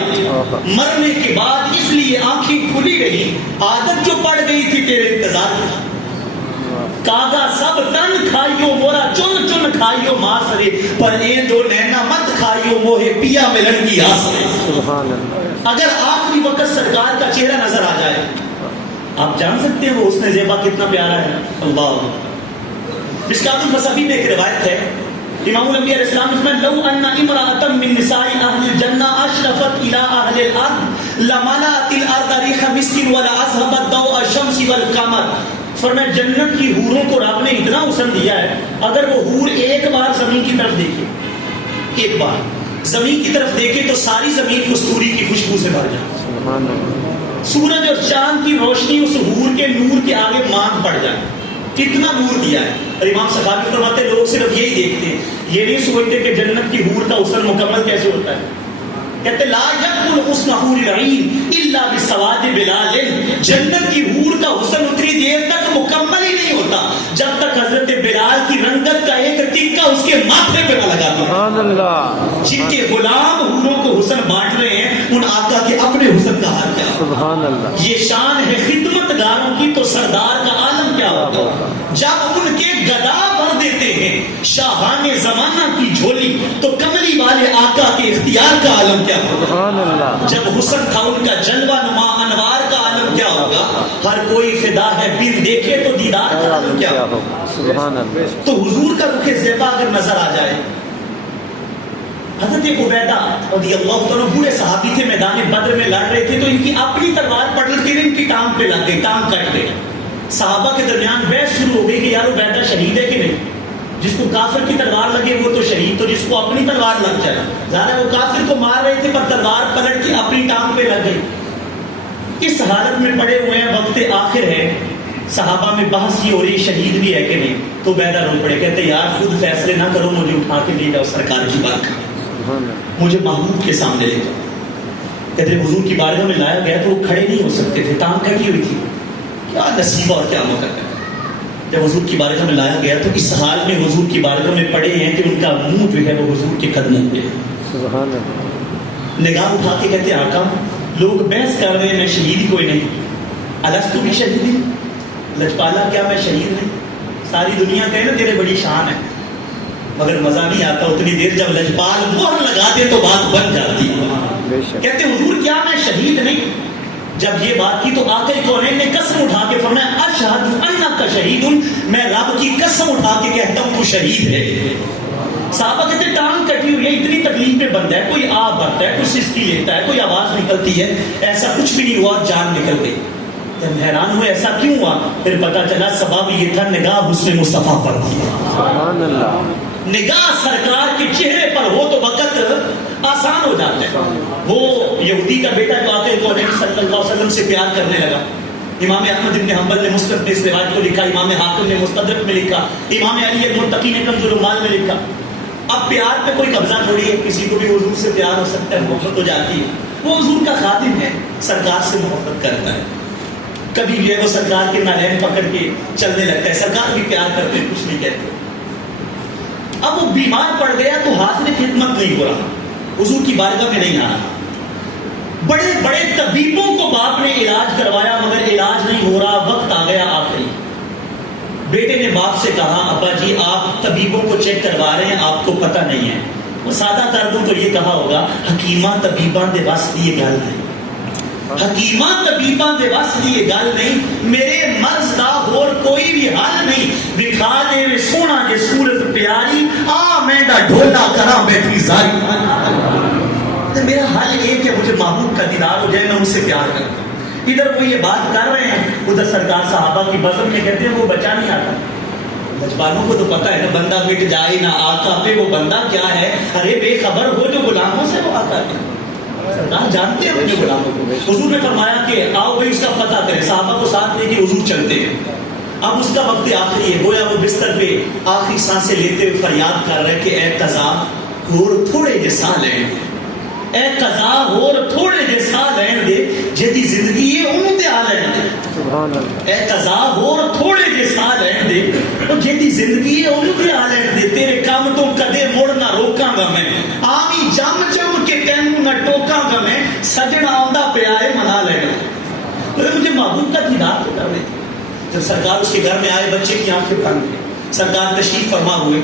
مرنے کے بعد اس لیے آنکھیں کھلی رہی، عادت جو پڑ گئی تھی تیرے انتظار میں. کاغا سب تن کھائیو مورا چن چن کھائیو ماسرے، پر اے دو نینا مت کھائیو موہے پیا ملن کی آسرے. اگر آخری وقت سرکار کا چہرہ نظر آ جائے، آپ جان سکتے ہیں وہ حسن زیبا کتنا پیارا ہے. اللہ. مشکات المصابیح میں ایک روایت ہے، امام الانبیاء علیہ السلام اس میں لو ان امرأة من نساء اہل الجنہ اشرفت الى اہل الارض لملأت الارض ریح مسک ولأذهبت ضوء الشمس والقمر. فرمایا جنت کی حوروں کو رب نے اتنا حسن دیا ہے، اگر وہ حور ایک بار زمین کی طرف دیکھے، ایک بار زمین کی طرف دیکھے تو ساری زمین کستوری کی خوشبو سے بھر جائے، سورج اور چاند کی روشنی اس حور کے نور کے آگے مانگ پڑ جائے. کتنا نور دیا ہے. اور امام سخاوی فرماتے لوگ صرف یہی دیکھتے ہیں، یہ نہیں سوچتے کہ جنت کی حور کا حسن مکمل کیسے ہوتا ہے. کہتے لا یکمل حسن حور العین الا بسواد بلال. جنت کی حور کا حسن اتنی دیر تک مکمل ہی نہیں ہوتا جب تک حضرت بلال کی رنگت کا ایک ٹکا اس کے ماتھے پہ نہ لگا دو. سبحان اللہ. جن کے غلام حوروں کو حسن بانٹ رہے ہیں ان آقا کے اپنے حسن کا حال کیا؟ سبحان اللہ. یہ شان ہے خدمت گاروں کی تو سردار کا عالم کیا ہوگا جب ان کے گدا بھر دیتے ہیں شاہان زمانہ کی جھولی تو کملی والے آقا کے اختیار کا عالم کیا ہوگا. سبحان اللہ. جب حسن تھا ان کا جلوہ نما انوار کا عالم کیا ہوگا. ہر کوئی فدا ہے بن دیکھے تو دیدار کا عالم کیا ہوگا. سبحان اللہ. تو حضور کا رخ زیبا اگر نظر آ جائے. حضرت عبیدہ رضی اللہ عنہ بوڑھے صحابی تھے، میدان بدر میں لڑ رہے تھے تو ان کی اپنی تلوار پڑ کے ان کی ٹانگ پہ لگ گئی، ٹانگ کٹ گئی. صحابہ کے درمیان بحث شروع ہو گئی کہ یار وہ بیٹا شہید ہے کہ نہیں. جس کو کافر کی تلوار لگے وہ تو شہید, تو جس کو اپنی تلوار لگ جائے. ظاہر وہ کافر کو مار رہے تھے پر تلوار پلٹ کے اپنی ٹانگ پہ لگ گئی. اس حالت میں پڑے ہوئے ہیں, وقت آخر ہے, صحابہ میں بحث یہ ہو رہی شہید بھی ہے کہ نہیں. تو بیدا رو پڑے, کہتے یار خود فیصلے نہ کرو, مجھے اٹھا کے لے جاؤ سرکار کی بات کرو, مجھے محمود کے سامنے لے جاؤ. کہتے حضور کی بارگاہ میں لایا گیا تو وہ کھڑے نہیں ہو سکتے تھے, ٹانگ کٹی ہوئی تھی. کیا نصیب اور کیا موقع. جب حضور کی بارگاہ میں لایا گیا تو اس حال میں حضور کی بارگاہ میں پڑے ہیں کہ ان کا منہ جو ہے وہ حضور کے قدموں پہ ہے. سبحان اللہ. نگاہ اٹھا کے کہتے آقا لوگ بحث کر رہے ہیں میں شہید کوئی نہیں, الستو بھی شہید ہی, لجپالا کیا میں شہید نہیں. ساری دنیا کہے نا تیرے بڑی شان ہے, مگر مزہ نہیں آتا اتنی دیر جب لجپال مہر لگا دے تو بات بن جاتی ہے. کہتے حضور کیا میں شہید نہیں. جب یہ بات کی تو آقا کونین نے قسم اٹھا کے فرمایا اشہد انک شہید, میں رب کی قسم اٹھا کے کہتا ہوں تو شہید ہے. صحابہ کہتے ٹانگ کٹی ہوئی ہے, اتنی تکلیف میں بند ہے, کوئی آب بھرتا ہے, کوئی سسکی لیتا ہے, کوئی آواز نکلتی ہے, ایسا کچھ بھی نہیں ہوا, جان نکل گئی. جب حیران ہوئے ایسا کیوں ہوا, پھر پتا چلا سبب یہ تھا نگاہ حسن مصطفیٰ پر تھی. سبحان اللہ. نگاہ سرکار کے چہرے پر ہو تو وقت آسان ہو جاتا ہے. وہ یہودی کا بیٹا جو آتے کو نبی صلی اللہ علیہ وسلم سے پیار کرنے لگا. امام احمد بن حنبل نے مسند میں اس روایت کو لکھا, امام حاکم نے مستدرک میں لکھا, امام علی المتقی نے کنز العمال میں لکھا. اب پیار پہ کوئی قبضہ تھوڑی ہے, کسی کو بھی حضور سے پیار ہو سکتا ہے, محبت ہو جاتی ہے. وہ حضور کا خادم ہے, سرکار سے محبت کرتا ہے. کبھی جو ہے وہ سرکار کے نالین پکڑ کے چلنے لگتا ہے, سرکار بھی پیار کرتے ہیں, کچھ نہیں کہتے. اب وہ بیمار پڑ گیا تو حاضر خدمت نہیں ہو رہا, حضور کی بارگاہ میں نہیں آ رہا. بڑے بڑے طبیبوں کو باپ نے علاج کروایا مگر علاج نہیں ہو رہا. وقت آ گیا آخری. بیٹے نے باپ سے کہا ابا جی آپ طبیبوں کو چیک کروا رہے ہیں, آپ کو پتہ نہیں ہے. وہ سادہ کر دوں تو یہ کہا ہوگا حکیمہ طبیباں دے بس یہ گل نہیں, حکیمہ طبیباں دے بس یہ گل نہیں, میرے مرض دا اور کوئی بھی حل نہیں. دکھا دے وے سونا جے صورت پیاری, آ میں دا ڈھولا کرا بیٹھی زاری. میرا حل ایک ہے, مجھے محبوب کا دیدار ہو جائے, میں ان سے پیار کرتا ہوں. ادھر وہ یہ بات کر رہے ہیں, ادھر سرکار صحابہ کی بزم میں کہتے ہیں وہ بچا نہیں آتا. لجپالوں کو تو پتہ ہے نا, بندہ مٹ جائے نہ آقا پہ, وہ بندہ کیا ہے, ارے بے خبر ہو جو غلاموں سے وہ آتا ہے. سرکار جانتے ہیں اپنے غلاموں کو. حضور نے فرمایا کہ آؤ بھائی اس کا پتہ کریں, صحابہ کو ساتھ لے کے حضور چلتے ہیں. اب اس کا وقت آخری ہے, گویا وہ بستر پہ آخری سانسیں لیتے ہوئے فریاد کر رہے کہ اے قضا اور تھوڑے جے سا لین دے, اے قضا اور تھوڑے جے سا لین دے, جدی زندگی ہے انہوں تے آ لین دے. اے قضا اور تھوڑے جے سا لین دے, جدی زندگی ہے انہوں تے آ لین دے. تیرے کام تو کدے موڑ نہ روکاں گا میں, آمی جم جم کے تینوں نہ ٹوکاں گا میں, سجنا آندا پہ آئے منا لینا. مجھے محبوب کا دیدار تو کرنے تھے. جب سرکار اس کے گھر میں آئے, بچے کی آنکھیں بند ہوئی, سرکار تشریف فرما ہوئے.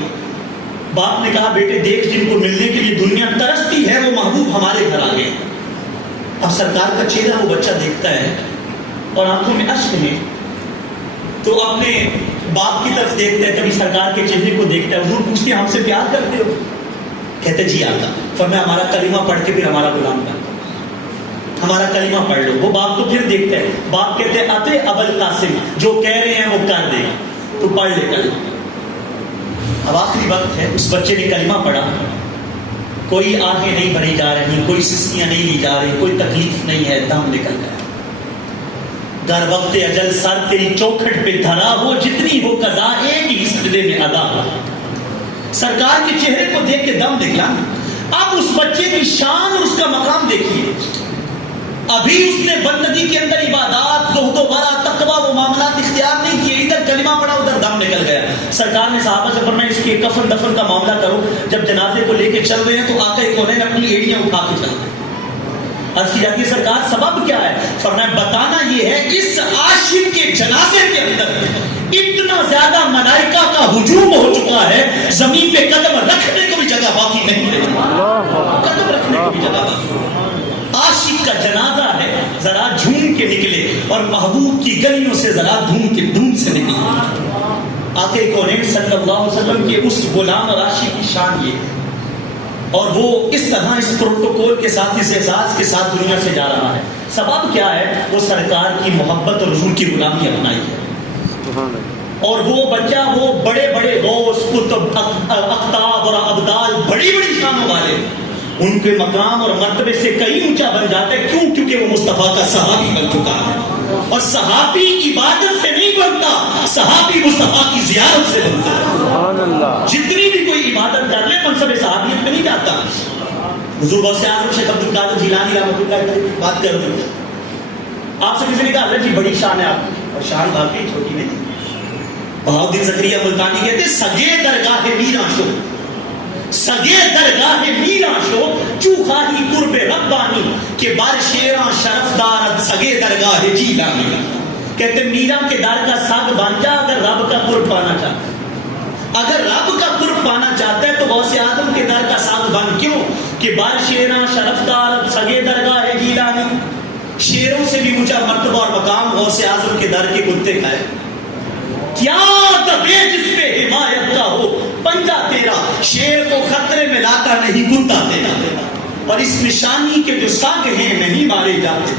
باپ نے کہا بیٹے دیکھ, جن کو ملنے کے لیے دنیا ترستی ہے وہ محبوب ہمارے گھر آ گئے. اب سرکار کا چہرہ وہ بچہ دیکھتا ہے اور آنکھوں میں اشک ہے, تو اپنے باپ کی طرف دیکھتا ہے, کبھی سرکار کے چہرے کو دیکھتا ہے. حضور پوچھتے ہیں ہم سے پیار کرتے ہو؟ کہتے جی آتا. فرمایا ہمارا کلمہ پڑھ کے پھر ہمارا غلام کر, ہمارا کلمہ پڑھ لو. وہ باپ کو پھر دیکھتا ہے, باپ کہتے ہیں اتے ابل قاسم, جو کہہ رہے ہیں وہ کر دے, تو پڑھ لے کلمہ. اب آخری وقت ہے, اس بچے نے کلمہ پڑھا, کوئی آنکھیں نہیں بھری جا رہی, کوئی سسکیاں نہیں لی جا رہی, کوئی تکلیف نہیں ہے, دم نکل گیا. گر وقت اجل سر تیری چوکھٹ پہ دھرا, وہ جتنی ہو قضا ایک ہی سجدے میں ادا. سرکار کے چہرے کو دیکھ کے دم نکلا. اب اس بچے کی شان اور اس کا مقام دیکھیے. ابھی اس نے بندگی کے اندر عبادات, زہد و ورع, تقویٰ, وہ معاملات اختیار نہیں کیے, ادھر کلمہ پڑھا ادھر دم نکل گیا. سرکار نے صحابہ سے فرمایا اس کے کفن دفن کا معاملہ کرو. جب جنازے کو لے کے چل رہے ہیں تو آقا کونین اپنی ایڑیاں اٹھا کے چل رہے ہیں. عرض کی جاتی ہے سرکار سبب کیا ہے؟ فرمایا بتانا یہ ہے اس عاشق کے جنازے کے اندر اتنا زیادہ ملائکہ کا ہجوم ہو چکا ہے, زمین پہ قدم رکھنے کو بھی جگہ باقی نہیں ہے. قدم رکھنے کو بھی جگہ باقی. عاشق کا جنازہ ہے, ذرا جھوم کے نکلے, اور محبوب کی گلیوں سے ذرا دھوم سے نکلے. آقا کونین صلی اللہ علیہ وسلم کے اس غلام اور عاشق کی شان یہ, اور وہ اس طرح اس پروٹوکول کے ساتھ, اس احساس کے ساتھ دنیا سے جا رہا ہے. سبب کیا ہے؟ وہ سرکار کی محبت اور حضور کی غلامی اپنائی ہے. اور وہ بچہ وہ بڑے بڑے غوث قطب اقطاب اور ابدال بڑی بڑی شانوں والے ان کے مقام اور مرتبے سے کئی اونچا بن جاتا ہے. کیوں؟ کیونکہ وہ مصطفیٰ کا صحابی بن چکا ہے. اور صحابی عبادت سے نہیں بنتا، صحابی مصطفیٰ کی زیارت سے بنتا ہے. سبحان اللہ. جتنی بھی کوئی عبادت کر لے منصب صحابیت میں نہیں جاتا. حضور غوث اعظم شیخ عبد القادر جیلانی رحمۃ اللہ علیہ بات کر رہے ہیں، آپ سے کسی نے کہا حضرت جی بڑی شان ہے آپ کی، اور شان واقعی چھوٹی نہیں. بہاؤالدین زکریا ملتانی کہتے سگے درگاہ میرا شو، سگے درگاہ میرا شو چوخاہی قرب ربانی کہ بار شیراں شرف دارت سگے درگاہ جیلانی. کہتے میرا کے در کا سگ بن جا اگر رب کا قرب پانا چاہتا ہے. اگر رب کا قرب پانا چاہتا ہے تو غوث اعظم کے در کا سگ بن. کیوں؟ کہ بار شیراں شرف دارت سگے درگاہ جیلانی. شیروں سے بھی اونچا مرتبہ اور مقام غوث اعظم کے در کے کتے کھائے. کیا دبے جس پہ حمایت کا ہو پنجہ تیرا، شیر کو خطرے میں لاتا نہیں کتا تیرا. اور اس نشانی کے جو سگ ہیں نہیں مارے جاتے،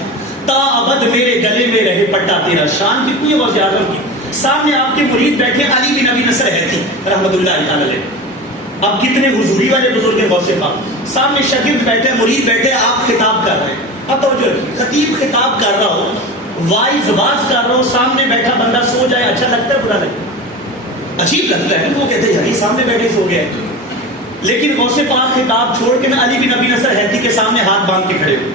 تا ابد میرے گلے میں رہے پٹا تیرا. شان کتنی ہے غوث اعظم کی. سامنے آپ کے مرید بیٹھے علی بن ابی نصر حیثی رحمۃ اللہ تعالی علیہ. اب کتنے حضوری والے بزرگ ہیں غوث پاک. سامنے شاگرد بیٹھے، مرید بیٹھے، آپ خطاب کر رہے ہیں. اب توجہ، خطیب خطاب کر رہا ہو، وائز باز کر رہا ہو، سامنے بیٹھا بندہ سو جائے، اچھا لگتا ہے برا لگتا ہے؟ عجیب لگتا ہے. وہ کہتے ہیں سامنے بیٹھے سو گئے. لیکن غوث پاک خطاب چھوڑ کے میں علی بن ابی نصر حیثی کے سامنے ہاتھ باندھ کے کھڑے ہوئے.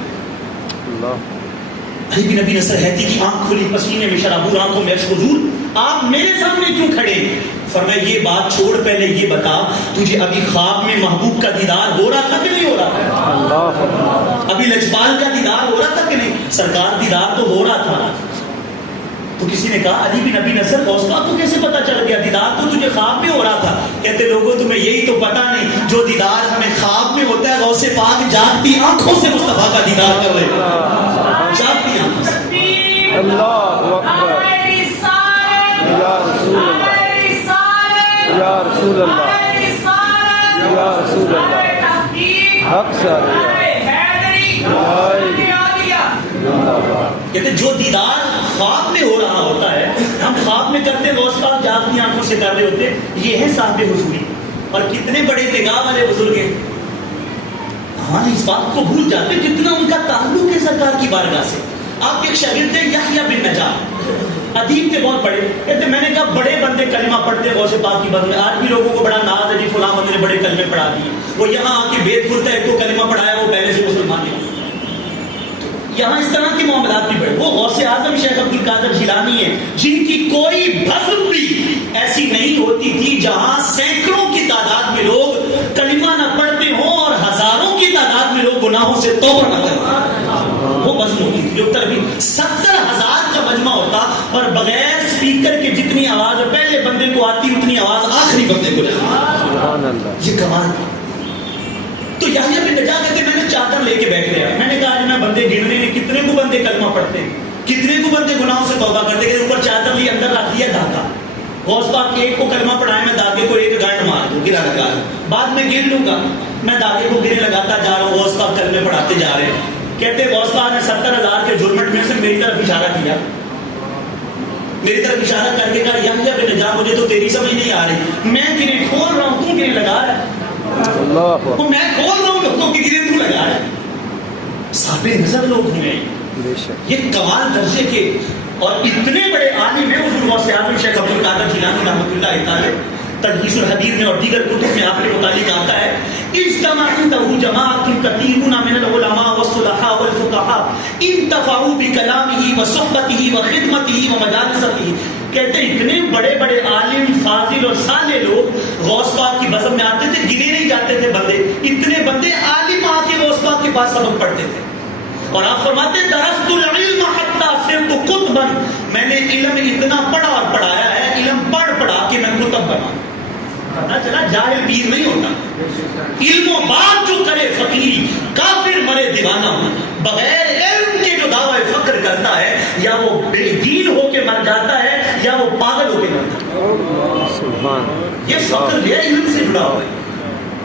علی بن ابی نصر حیثی کی آنکھ کھلی، پسینے میں شرابور آنکھوں میں اشک. حضور آپ میرے سامنے کیوں کھڑے؟ فرمایا یہ بات چھوڑ، پہلے یہ بتا تجھے ابھی خواب میں محبوب کا دیدار ہو رہا تھا کہ نہیں ہو رہا تھا؟ ابھی لجپال کا دیدار ہو رہا تھا کہ نہیں؟ سرکار دیدار تو ہو رہا تھا. تو کسی نے کہا علی بن ابی نصر غوث پاک کو کیسے پتا چل گیا؟ دیدار تو تجھے خواب میں ہو رہا تھا. کہتے لوگوں تمہیں یہی تو پتا نہیں، جو دیدار ہمیں خواب میں ہوتا ہے غوث پاک جاگتی آنکھوں سے مصطفیٰ کا دیدار کر رہے ہیں. جاگتی آنکھوں سے. اللہ اکبر. یا رسول اللہ، یا رسول اللہ، یا رسول اللہ. حق سے کہتے جو دیدار خواب میں ہو رہا ہوتا ہے، ہم خواب میں کرتے، غوث پاک جاگتی آنکھوں سے کر رہے ہوتے. یہ ہے صاحب حضوری. اور کتنے بڑے نگاہ والے بزرگ ہیں. ہاں اس بات کو بھول جاتے کتنا ان کا تعلق ہے سرکار کی بارگاہ سے. آپ کے ایک شاگرد تھے یحییٰ بن نجار، ادیب تھے بہت بڑے. کہتے میں نے کہا بڑے بندے کلمہ پڑھتے غوث پاک کی بات میں. آج بھی لوگوں کو بڑا ناز ہے جی فلاں بندے نے بڑے کلمے پڑھا دیے. وہ یہاں آ کے بیت کھلتا ہے کو کلمہ پڑھایا، وہ پہلے سے مسلمان ہے. یہاں اس طرح کے معاملات بھی بڑے. وہ غوث اعظم شیخ عبد القادر جیلانی ہے جن کی کوئی بزم بھی ایسی نہیں ہوتی تھی جہاں سینکڑوں کی تعداد میں لوگ کلمہ نہ پڑھتے ہوں اور ہزاروں کی تعداد میں لوگ گناہوں سے توبہ نہ کرتے. وہ بزم ہوتی تھی جو تربی 70,000 کا مجمع ہوتا اور بغیر اسپیکر کے جتنی آواز پہلے بندے کو آتی اتنی آواز آخری بندے کو جاتی. یہ کمال. تو یحییٰ بن نجار کہتے میں نے چادر لے کے بیٹھ گیا. میں نے کہا میں بندے گننے نے کتنے کو بندے کلمہ پڑھتے ہیں، کتنے کو بندے گناہوں سے توبہ کرتے ہیں. اوپر چادر لی، اندر رکھ دیا دھاگا. غوث پاک ایک کو کلمہ پڑھائے، میں دھاگے کو ایک گانٹ مار دوں، گرا لگا بعد میں گر لوں گا. میں دھاگے کو گرے لگاتا جا رہا ہوں، غوث پاک کلمے پڑھاتے جا رہے ہیں. کہتے غوث پاک نے 70,000 کے جھرمٹ میں سے میری طرف اشارہ کیا، میری طرف اشارہ کر کے کہا یحییٰ بن نجار مجھے تو تیری سمجھ نہیں آ رہی، میں گرے کھول رہا ہوں تو گرے لگا رہا ہے. وہ میں کھول رہا ہوں لوگوں کی گرے تو لگا رہا ہے. صاحب نظر لوگ ہوئے یہ کمال درجے کے اور اتنے بڑے عالم ہیں. حضور غوث اعظم شیخ عبد القادر جیلانی رحمۃ اللہ تعالی تلخیص الحدیث میں اور دیگر کتب میں آپ کے متعلق آتا ہے اجتمع عنده جماعت كثيرون من العلماء والصلحاء والفقهاء انتفعوا بكلامه وصحبته وخدمته ومجالسته. کہتے اتنے بڑے بڑے عالم فاضل اور صالح لوگ غوث پاک کی بزم میں آتے تھے، گنے نہیں جاتے تھے بندے. اتنے بندے عالم آ کے غوث پاک کے پاس سبق پڑھتے تھے. اور آپ فرماتے درست العلم حتی صرت قطبا، میں نے علم اتنا پڑھا اور پڑھایا ہے، علم پڑھا کے میں قطب بنا. پتا چلا جاہل پیر نہیں ہوتا. علم و بات جو کرے فقیر کافر مرے دیوانہ. بغیر علم کے جو دعوی فقر کرتا ہے یا وہ بے دین ہو کے مر جاتا ہے یا وہ پاگل ہو کے مرتا ہے. یہ فقر ہے علم سے جڑا ہوا ہے.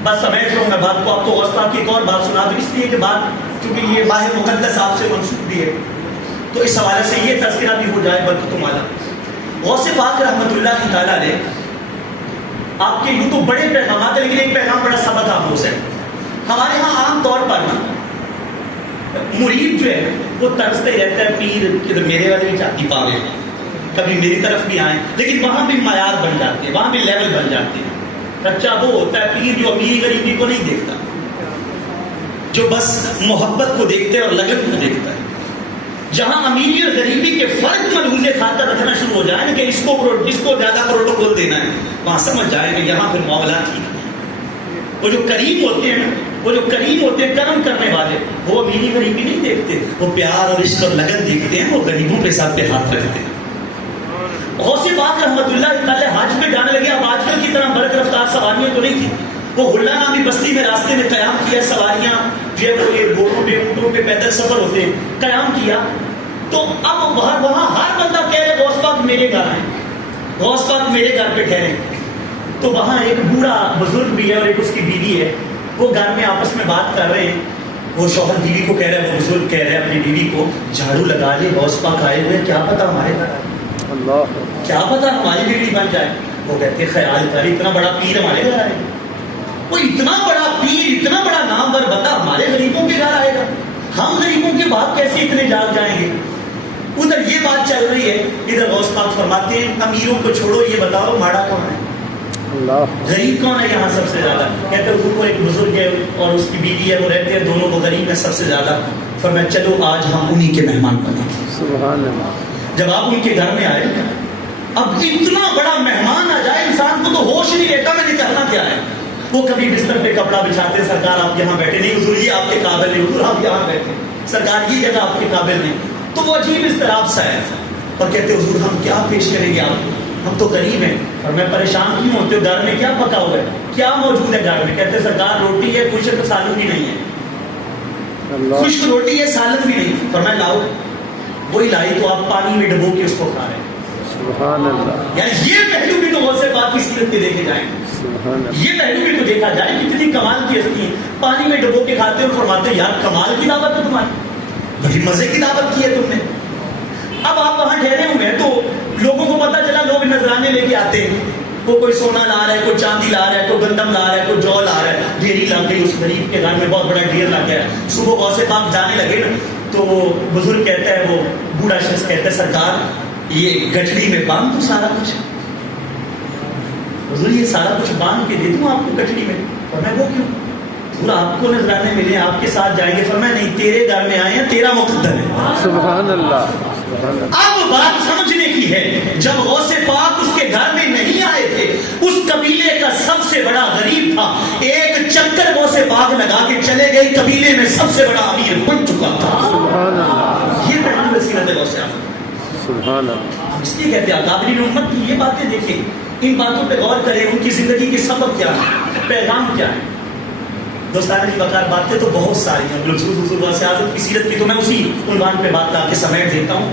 بس سمیٹ رہا ہوں میں بات کو. آپ کو غوث پاک کی ایک اور بات سنا دوں اس لیے کہ بات کیونکہ یہ ماہ مقدس آپ سے منسوب بھی ہے تو اس حوالے سے یہ تذکرہ بھی ہو جائے برکتوں والا. غوث پاک رحمۃ اللہ تعالیٰ نے آپ کے یوں تو بڑے پیغامات ہیں، لیکن ایک پیغام بڑا سبق آموز ہے. ہمارے ہاں عام طور پر نا مرید جو ہے وہ ترستا ہی رہتا ہے، پیر کہ میرے والے بھی چاہتی پاوے، کبھی میری طرف بھی آئیں، لیکن وہاں بھی معیار بن جاتے ہیں، وہاں بھی لیول بن جاتے ہیں. بچہ وہ ہوتا ہے پیر جو امیری غریبی کو نہیں دیکھتا، جو بس محبت کو دیکھتے اور لگن کو دیکھتا ہے. جہاں امیری اور غریبی کے فرق ملحوظ خاطر رکھنا شروع ہو جائے کہ اس کو زیادہ پروٹوکول دینا ہے، وہاں سمجھ جائے کہ یہاں پھر معاملات ٹھیک ہے. وہ جو کریم ہوتے ہیں، وہ جو کریم ہوتے ہیں کرم کرنے والے، وہ امیری غریبی نہیں دیکھتے، وہ پیار اور عشق اور لگن دیکھتے ہیں، وہ غریبوں کے ساتھ پہ ہاتھ رکھتے ہیں. غوث پاک رحمۃ اللہ تعالی حج پہ جانے لگے. اب آج کل کی طرح برق رفتار سواریاں تو نہیں تھی. وہ ہلا نامی بستی میں راستے میں قیام کیا، سواریاں جو ہے وہ یہ گھوڑوں پہ اونٹوں پہ پیدل سفر ہوتے ہیں، قیام کیا. تو اب وہاں ہر بندہ کہہ رہے غوث پاک میرے گھر آئیں، غوث پاک میرے گھر پہ ٹھہریں. تو وہاں ایک بوڑھا بزرگ بھی ہے اور ایک اس کی بیوی ہے، وہ گھر میں آپس میں بات کر رہے ہیں. وہ شوہر بیوی کو کہہ رہا ہے، وہ بزرگ کہہ رہے ہیں اپنی بیوی کو جھاڑو لگا لے، غوث پاک آئے ہوئے، کیا پتا ہمارے گھر آئے، کیا پتا ہماری بیوی بن جائے. وہ کہتے خیال کر اتنا بڑا پیر ہمارے گھر آئے، وہ اتنا بڑا پیر اتنا بڑا نامور بندہ ہمارے غریبوں کے گھر آئے گا، ہم غریبوں کے باپ کیسے اتنے جاگ جائیں گے. ادھر یہ بات چل رہی ہے، ادھر غوث پاک فرماتے ہیں امیروں کو چھوڑو، یہ بتاؤ ماڑا کون ہے، غریب کون ہے یہاں سب سے زیادہ. کہتے ہیں حضور کو ایک بزرگ ہے اور اس کی بیوی ہے، وہ رہتے ہیں دونوں کو غریب ہے سب سے زیادہ. فرمایا چلو آج ہم انہی کے مہمان بنیں گے. سبحان اللہ. جب آپ ان کے گھر میں آئے، اب اتنا بڑا مہمان آ جائے انسان کو تو ہوش نہیں رہتا میں نے کرنا کیا ہے. وہ کبھی بستر پہ کپڑا بچھاتے، سرکار آپ یہاں بیٹھے، نہیں حضور یہ آپ کے قابل نہیں، حضور آپ یہاں بیٹھے، سرکار یہ جگہ آپ کے قابل نہیں. تو وہ عجیب اضطراب سا ہے اور کہتے حضور ہم کیا پیش کریں گے آپ کو، ہم تو غریب ہیں. اور میں پریشان کیوں ہوتے ہو، گھر میں کیا پکا ہوا ہے، کیا موجود ہے گھر میں. کہتے سرکار روٹی ہے، خشک سالن بھی نہیں ہے، خشک روٹی ہے سالن بھی نہیں. اور میں لاؤ، وہی لائی تو آپ پانی میں ڈبو کے اس کو کھا رہے ہیں. سبحان اللہ. یعنی یہ پہلو بھی تو غوث پاک کی سیرت پہ دیکھے جائیں، یہ پہلو بھی تو دیکھا جائے کتنی کمال کی ہستی ہے. پانی میں ڈبو کے کھاتے اور فرماتے ہیں یار کمال کی دعوت ہے تمہاری، بڑی مزے کی دعوت کی ہے تم نے. اب آپ وہاں ٹھہرے ہوئے ہیں تو لوگوں کو پتا چلا، لوگ نذرانے لے کے آتے ہیں، وہ کوئی سونا لا رہا ہے، کوئی چاندی لا رہا ہے، کوئی گندم لا رہا ہے، کوئی جو لا رہا ہے. ڈھیری لگ گئی اس غریب کے گھر میں، بہت بڑا ڈھیر لگ گیا. صبح غوث پاک جانے لگے نا تو بزرگ کہتا ہے، وہ بوڑھا شخص کہتا ہے سرکار یہ گٹھڑی میں باندھ دوں سارا کچھ، حضور یہ سارا کچھ باندھ کے دے دوں آپ کو گٹھڑی میں. اور میں وہ کیوں، حضور آپ کو نذرانے ملے آپ کے ساتھ جائیں گے. فرمایا نہیں تیرے گھر میں آئے ہیں، تیرا مقدر ہے. سبحان اللہ. اب بات سمجھنے کی ہے، جب غوث پاک اس کے گھر میں نہیں آئے تھے، اس قبیلے کا سب سے بڑا غریب تھا، ایک چکر غوث پاک لگا کے چلے گئے، قبیلے میں سب سے بڑا امیر بن چکا تھا. سبحان اللہ. یہ پہلی وسیلت ہے غوث پاک. سبحان اللہ. اس لیے کہتے ہیں اکابرین امت کی یہ باتیں دیکھیں، ان باتوں پہ غور کریں، ان کی زندگی کے سبب کیا ہے، پیغام کیا ہے. دوستان کی وقار باتیں تو بہت ساری ہیں، حضور غوث اعظم کی سیرت کی تو میں اسی عنوان پہ بات لا کے سمیٹ دیتا ہوں.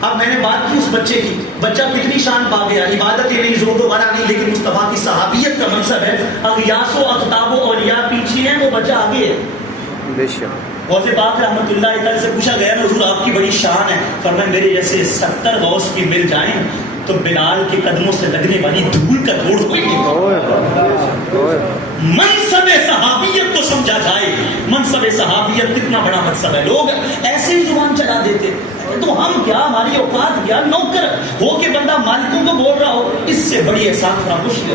اب میں نے بات کی اس بچے کی، بچہ کتنی شان پا گیا، عبادت نہیں، زہد و ورع نہیں، لیکن مصطفیٰ کی صحابیت کا منصب ہے. اغیاث و اقطاب و اولیاء پیچھے ہیں، وہ بچہ آگے ہے. بے شک. غوث پاک رحمۃ اللہ تعالی سے پوچھا گیا نا حضور آپ کی بڑی شان ہے. فرمایا میرے جیسے 70 غوث کی مل جائیں تو بلال کے قدموں سے لگنے والی دھول کا دھوڑ ہوئی نہیں. منصب صحابیت کو سمجھا جائے، منصب صحابیت کتنا بڑا منصب ہے. لوگ ایسے ہی زبان چلا دیتے تو ہم کیا، ہماری اوقات کیا، نوکر ہو کے بندہ مالکوں کو بول رہا ہو، اس سے بڑی احسان فراموش ہے.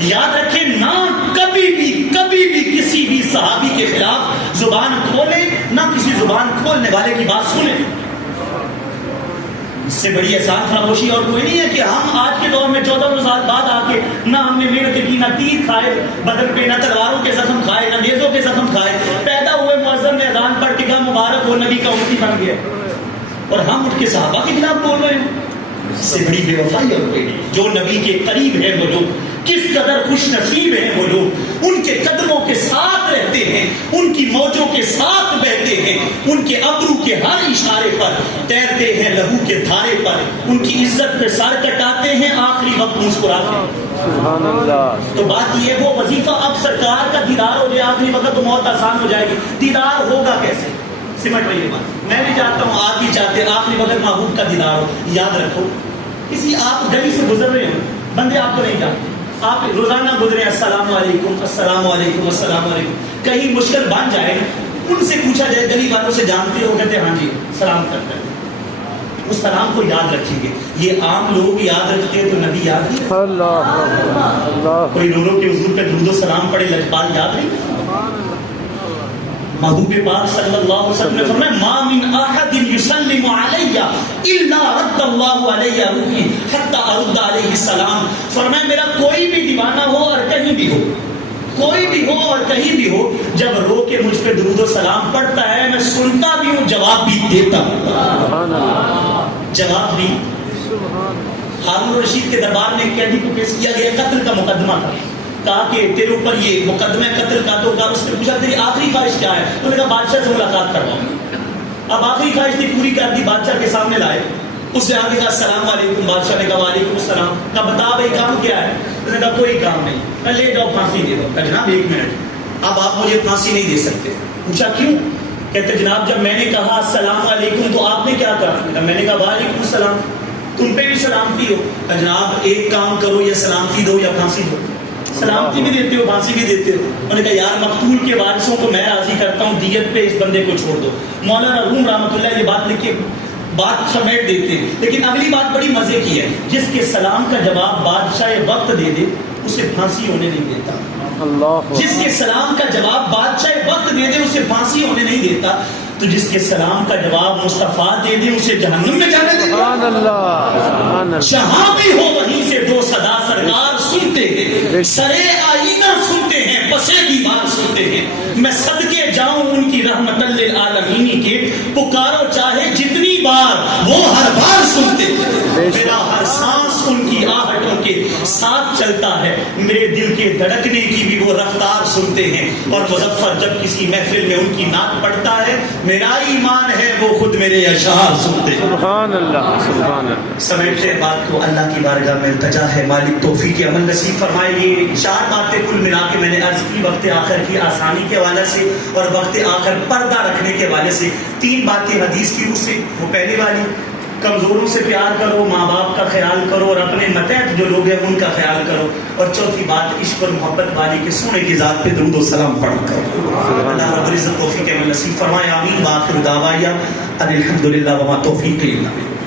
یاد رکھیں نہ کبھی بھی کسی بھی صحابی کے خلاف زبان کھولے، نہ کسی زبان کھولنے والے کی بات سنیں. اس سے بڑی احسان فراموشی اور کوئی نہیں ہے کہ ہم آج کے دور میں 14 سال بعد آ کے نہ ہم نے محنت کی، نہ تیر کھائے بدن پہ، نہ تلواروں کے زخم کھائے، نہ نیزوں کے زخم کھائے. پیدا ہوئے مؤذن نے اذان پڑھ کے کہا مبارک ہو نبی کا امتی بن گیا، اور ہم اٹھ کے صحابہ کے خلاف بول رہے ہیں. اس سے بڑی بے وفائی اور کوئی نہیں. جو نبی کے قریب ہیں وہ لوگ کس قدر خوش نصیب ہیں، وہ لوگ ان کے قدموں کے ساتھ رہتے ہیں، ان کی موجوں کے ساتھ بہتے ہیں، ان کے ابرو کے ہر اشارے پر تیرتے ہیں لہو کے دھارے پر، ان کی عزت پہ سر کٹاتے ہیں، آخری وقت مسکراتے ہیں. سبحان اللہ. تو بات یہ وہ وظیفہ اب سرکار کا دیدار ہو جائے آخری وقت تو موت آسان ہو جائے گی. دیدار ہوگا کیسے، سمٹ رہی ہے بات. میں بھی چاہتا ہوں، آپ بھی چاہتے ہیں آخری وقت محبوب کا دیدار ہو. یاد رکھو کسی آپ گلی سے گزر رہے ہیں, بندے آپ کو نہیں جانتے, آپ روزانہ گزرے السلام علیکم السلام علیکم السلام علیکم, کہیں مشکل بن جائے ان سے پوچھا جائے گلی والوں سے جانتے ہو, کہتے ہاں جی سلام کرتے ہیں. اس سلام کو یاد رکھیں گے. یہ عام لوگ یاد رکھتے ہیں تو نبی یاد نہیں. اللہ کوئی رو رو کے حضور پہ درود و سلام پڑھے, لجپال یاد نہیں. محبوب پاک صلی اللہ علیہ وسلم نے فرمایا ما من احد یسلم علی الا رد اللہ علیہ روحی حتی ارد علیہ السلام. فرمایا میرا کوئی بھی دیوانہ ہو اور کہیں بھی ہو, کوئی بھی ہو اور کہیں بھی ہو, جب رو کے مجھ پہ درود و سلام پڑھتا ہے میں سنتا بھی ہوں, جواب بھی دیتا ہوں. جواب بھی. ہارون رشید کے دربار میں ایک قیدی کو پیش کیا گیا, قتل کا مقدمہ تھا. کہا کہ تیرے اوپر یہ مقدمہ قتل کا, تو اس نے پوچھا تیری آخری خواہش کیا ہے؟ تو نے کہا بادشاہ سے ملاقات کرواؤں. اب آخری خواہش تھی, پوری کر دی, بادشاہ کے سامنے لائے. اس نے آگے کہا السلام علیکم. بادشاہ نے کہا وعلیکم السلام. کہا بتا بھائی کام کیا ہے؟ تو نے کہا کوئی کام نہیں. کہا لے جاؤ پھانسی دے دو. کہا جناب ایک منٹ, اب آپ مجھے پھانسی نہیں دے سکتے. پوچھا کیوں؟ کہتے جناب جب میں نے کہا السلام علیکم تو آپ نے کیا کہا؟ میں نے کہا وعلیکم السلام. تم پہ بھی سلامتی ہو. کہا جناب ایک کام کرو, یا سلامتی دو یا پھانسی دو. سلامتی بھی دیتے ہو, پھانسی بھی دیتے ہو. انہوں نے کہا یار مقتول کے وارثوں کو میں راضی کرتا ہوں, دیت پہ اس بندے کو چھوڑ دو. مولانا روم رحمۃ اللہ یہ بات لکھ کے بات سمیٹ دیتے ہیں. لیکن اگلی بات بڑی مزے کی ہے, جس کے سلام کا جواب بادشاہ وقت دے دے اسے پھانسی ہونے نہیں دیتا. جس کے سلام کا جواب بادشاہ وقت دے دے اسے پھانسی ہونے نہیں دیتا. تو جس کے سلام کا جواب مصطفیٰ دے دے اسے جہنم میں جانے دے. سبحان اللہ. جہاں بھی ہو وہیں سے دو صدا سرکار سنتے ہیں, سرے آئینہ سنتے ہیں, پسے دیوار سنتے ہیں. میں صدقے جاؤں ان کی رحمت للعالمین کے, پکارو چاہے جتنی بار وہ ہر بار سنتے ہیں. میرا ہر سانس ان کی آہٹوں کے ساتھ چلتا ہے, میرے دل کے دھڑکنے کی بھی وہ رفتار سنتے ہیں. اور مظفر جب کسی محفل میں ان کی نعت پڑھتا ہے, میرا ایمان ہے وہ خود میرے اشعار سنتے ہیں. سبحان اللہ سبحان اللہ. سمیٹتے بات کو اللہ کی بارگاہ میں التجا ہے, مالک توفیق عمل نصیب فرمائے. یہ چار باتیں کل ملا کے میں نے عرض کی, وقت آخر کی آسانی کے حوالے سے اور وقت آخر پردہ رکھنے کے حوالے سے. تین باتیں حدیث کی روح سے. وہ پہلی والی کمزوروں سے پیار کرو, ماں باپ کا خیال کرو, اور اپنے متحد جو لوگ ہیں ان کا خیال کرو. اور چوتھی بات عشق اور محبت والی کے سونے کی ذات پہ درود و سلام پڑھ کرو. اللہ رب العزت توفیق عمل نصیب فرمائے. آمین. وآخر دعوانا ان الحمد للہ وما توفیق الا باللہ.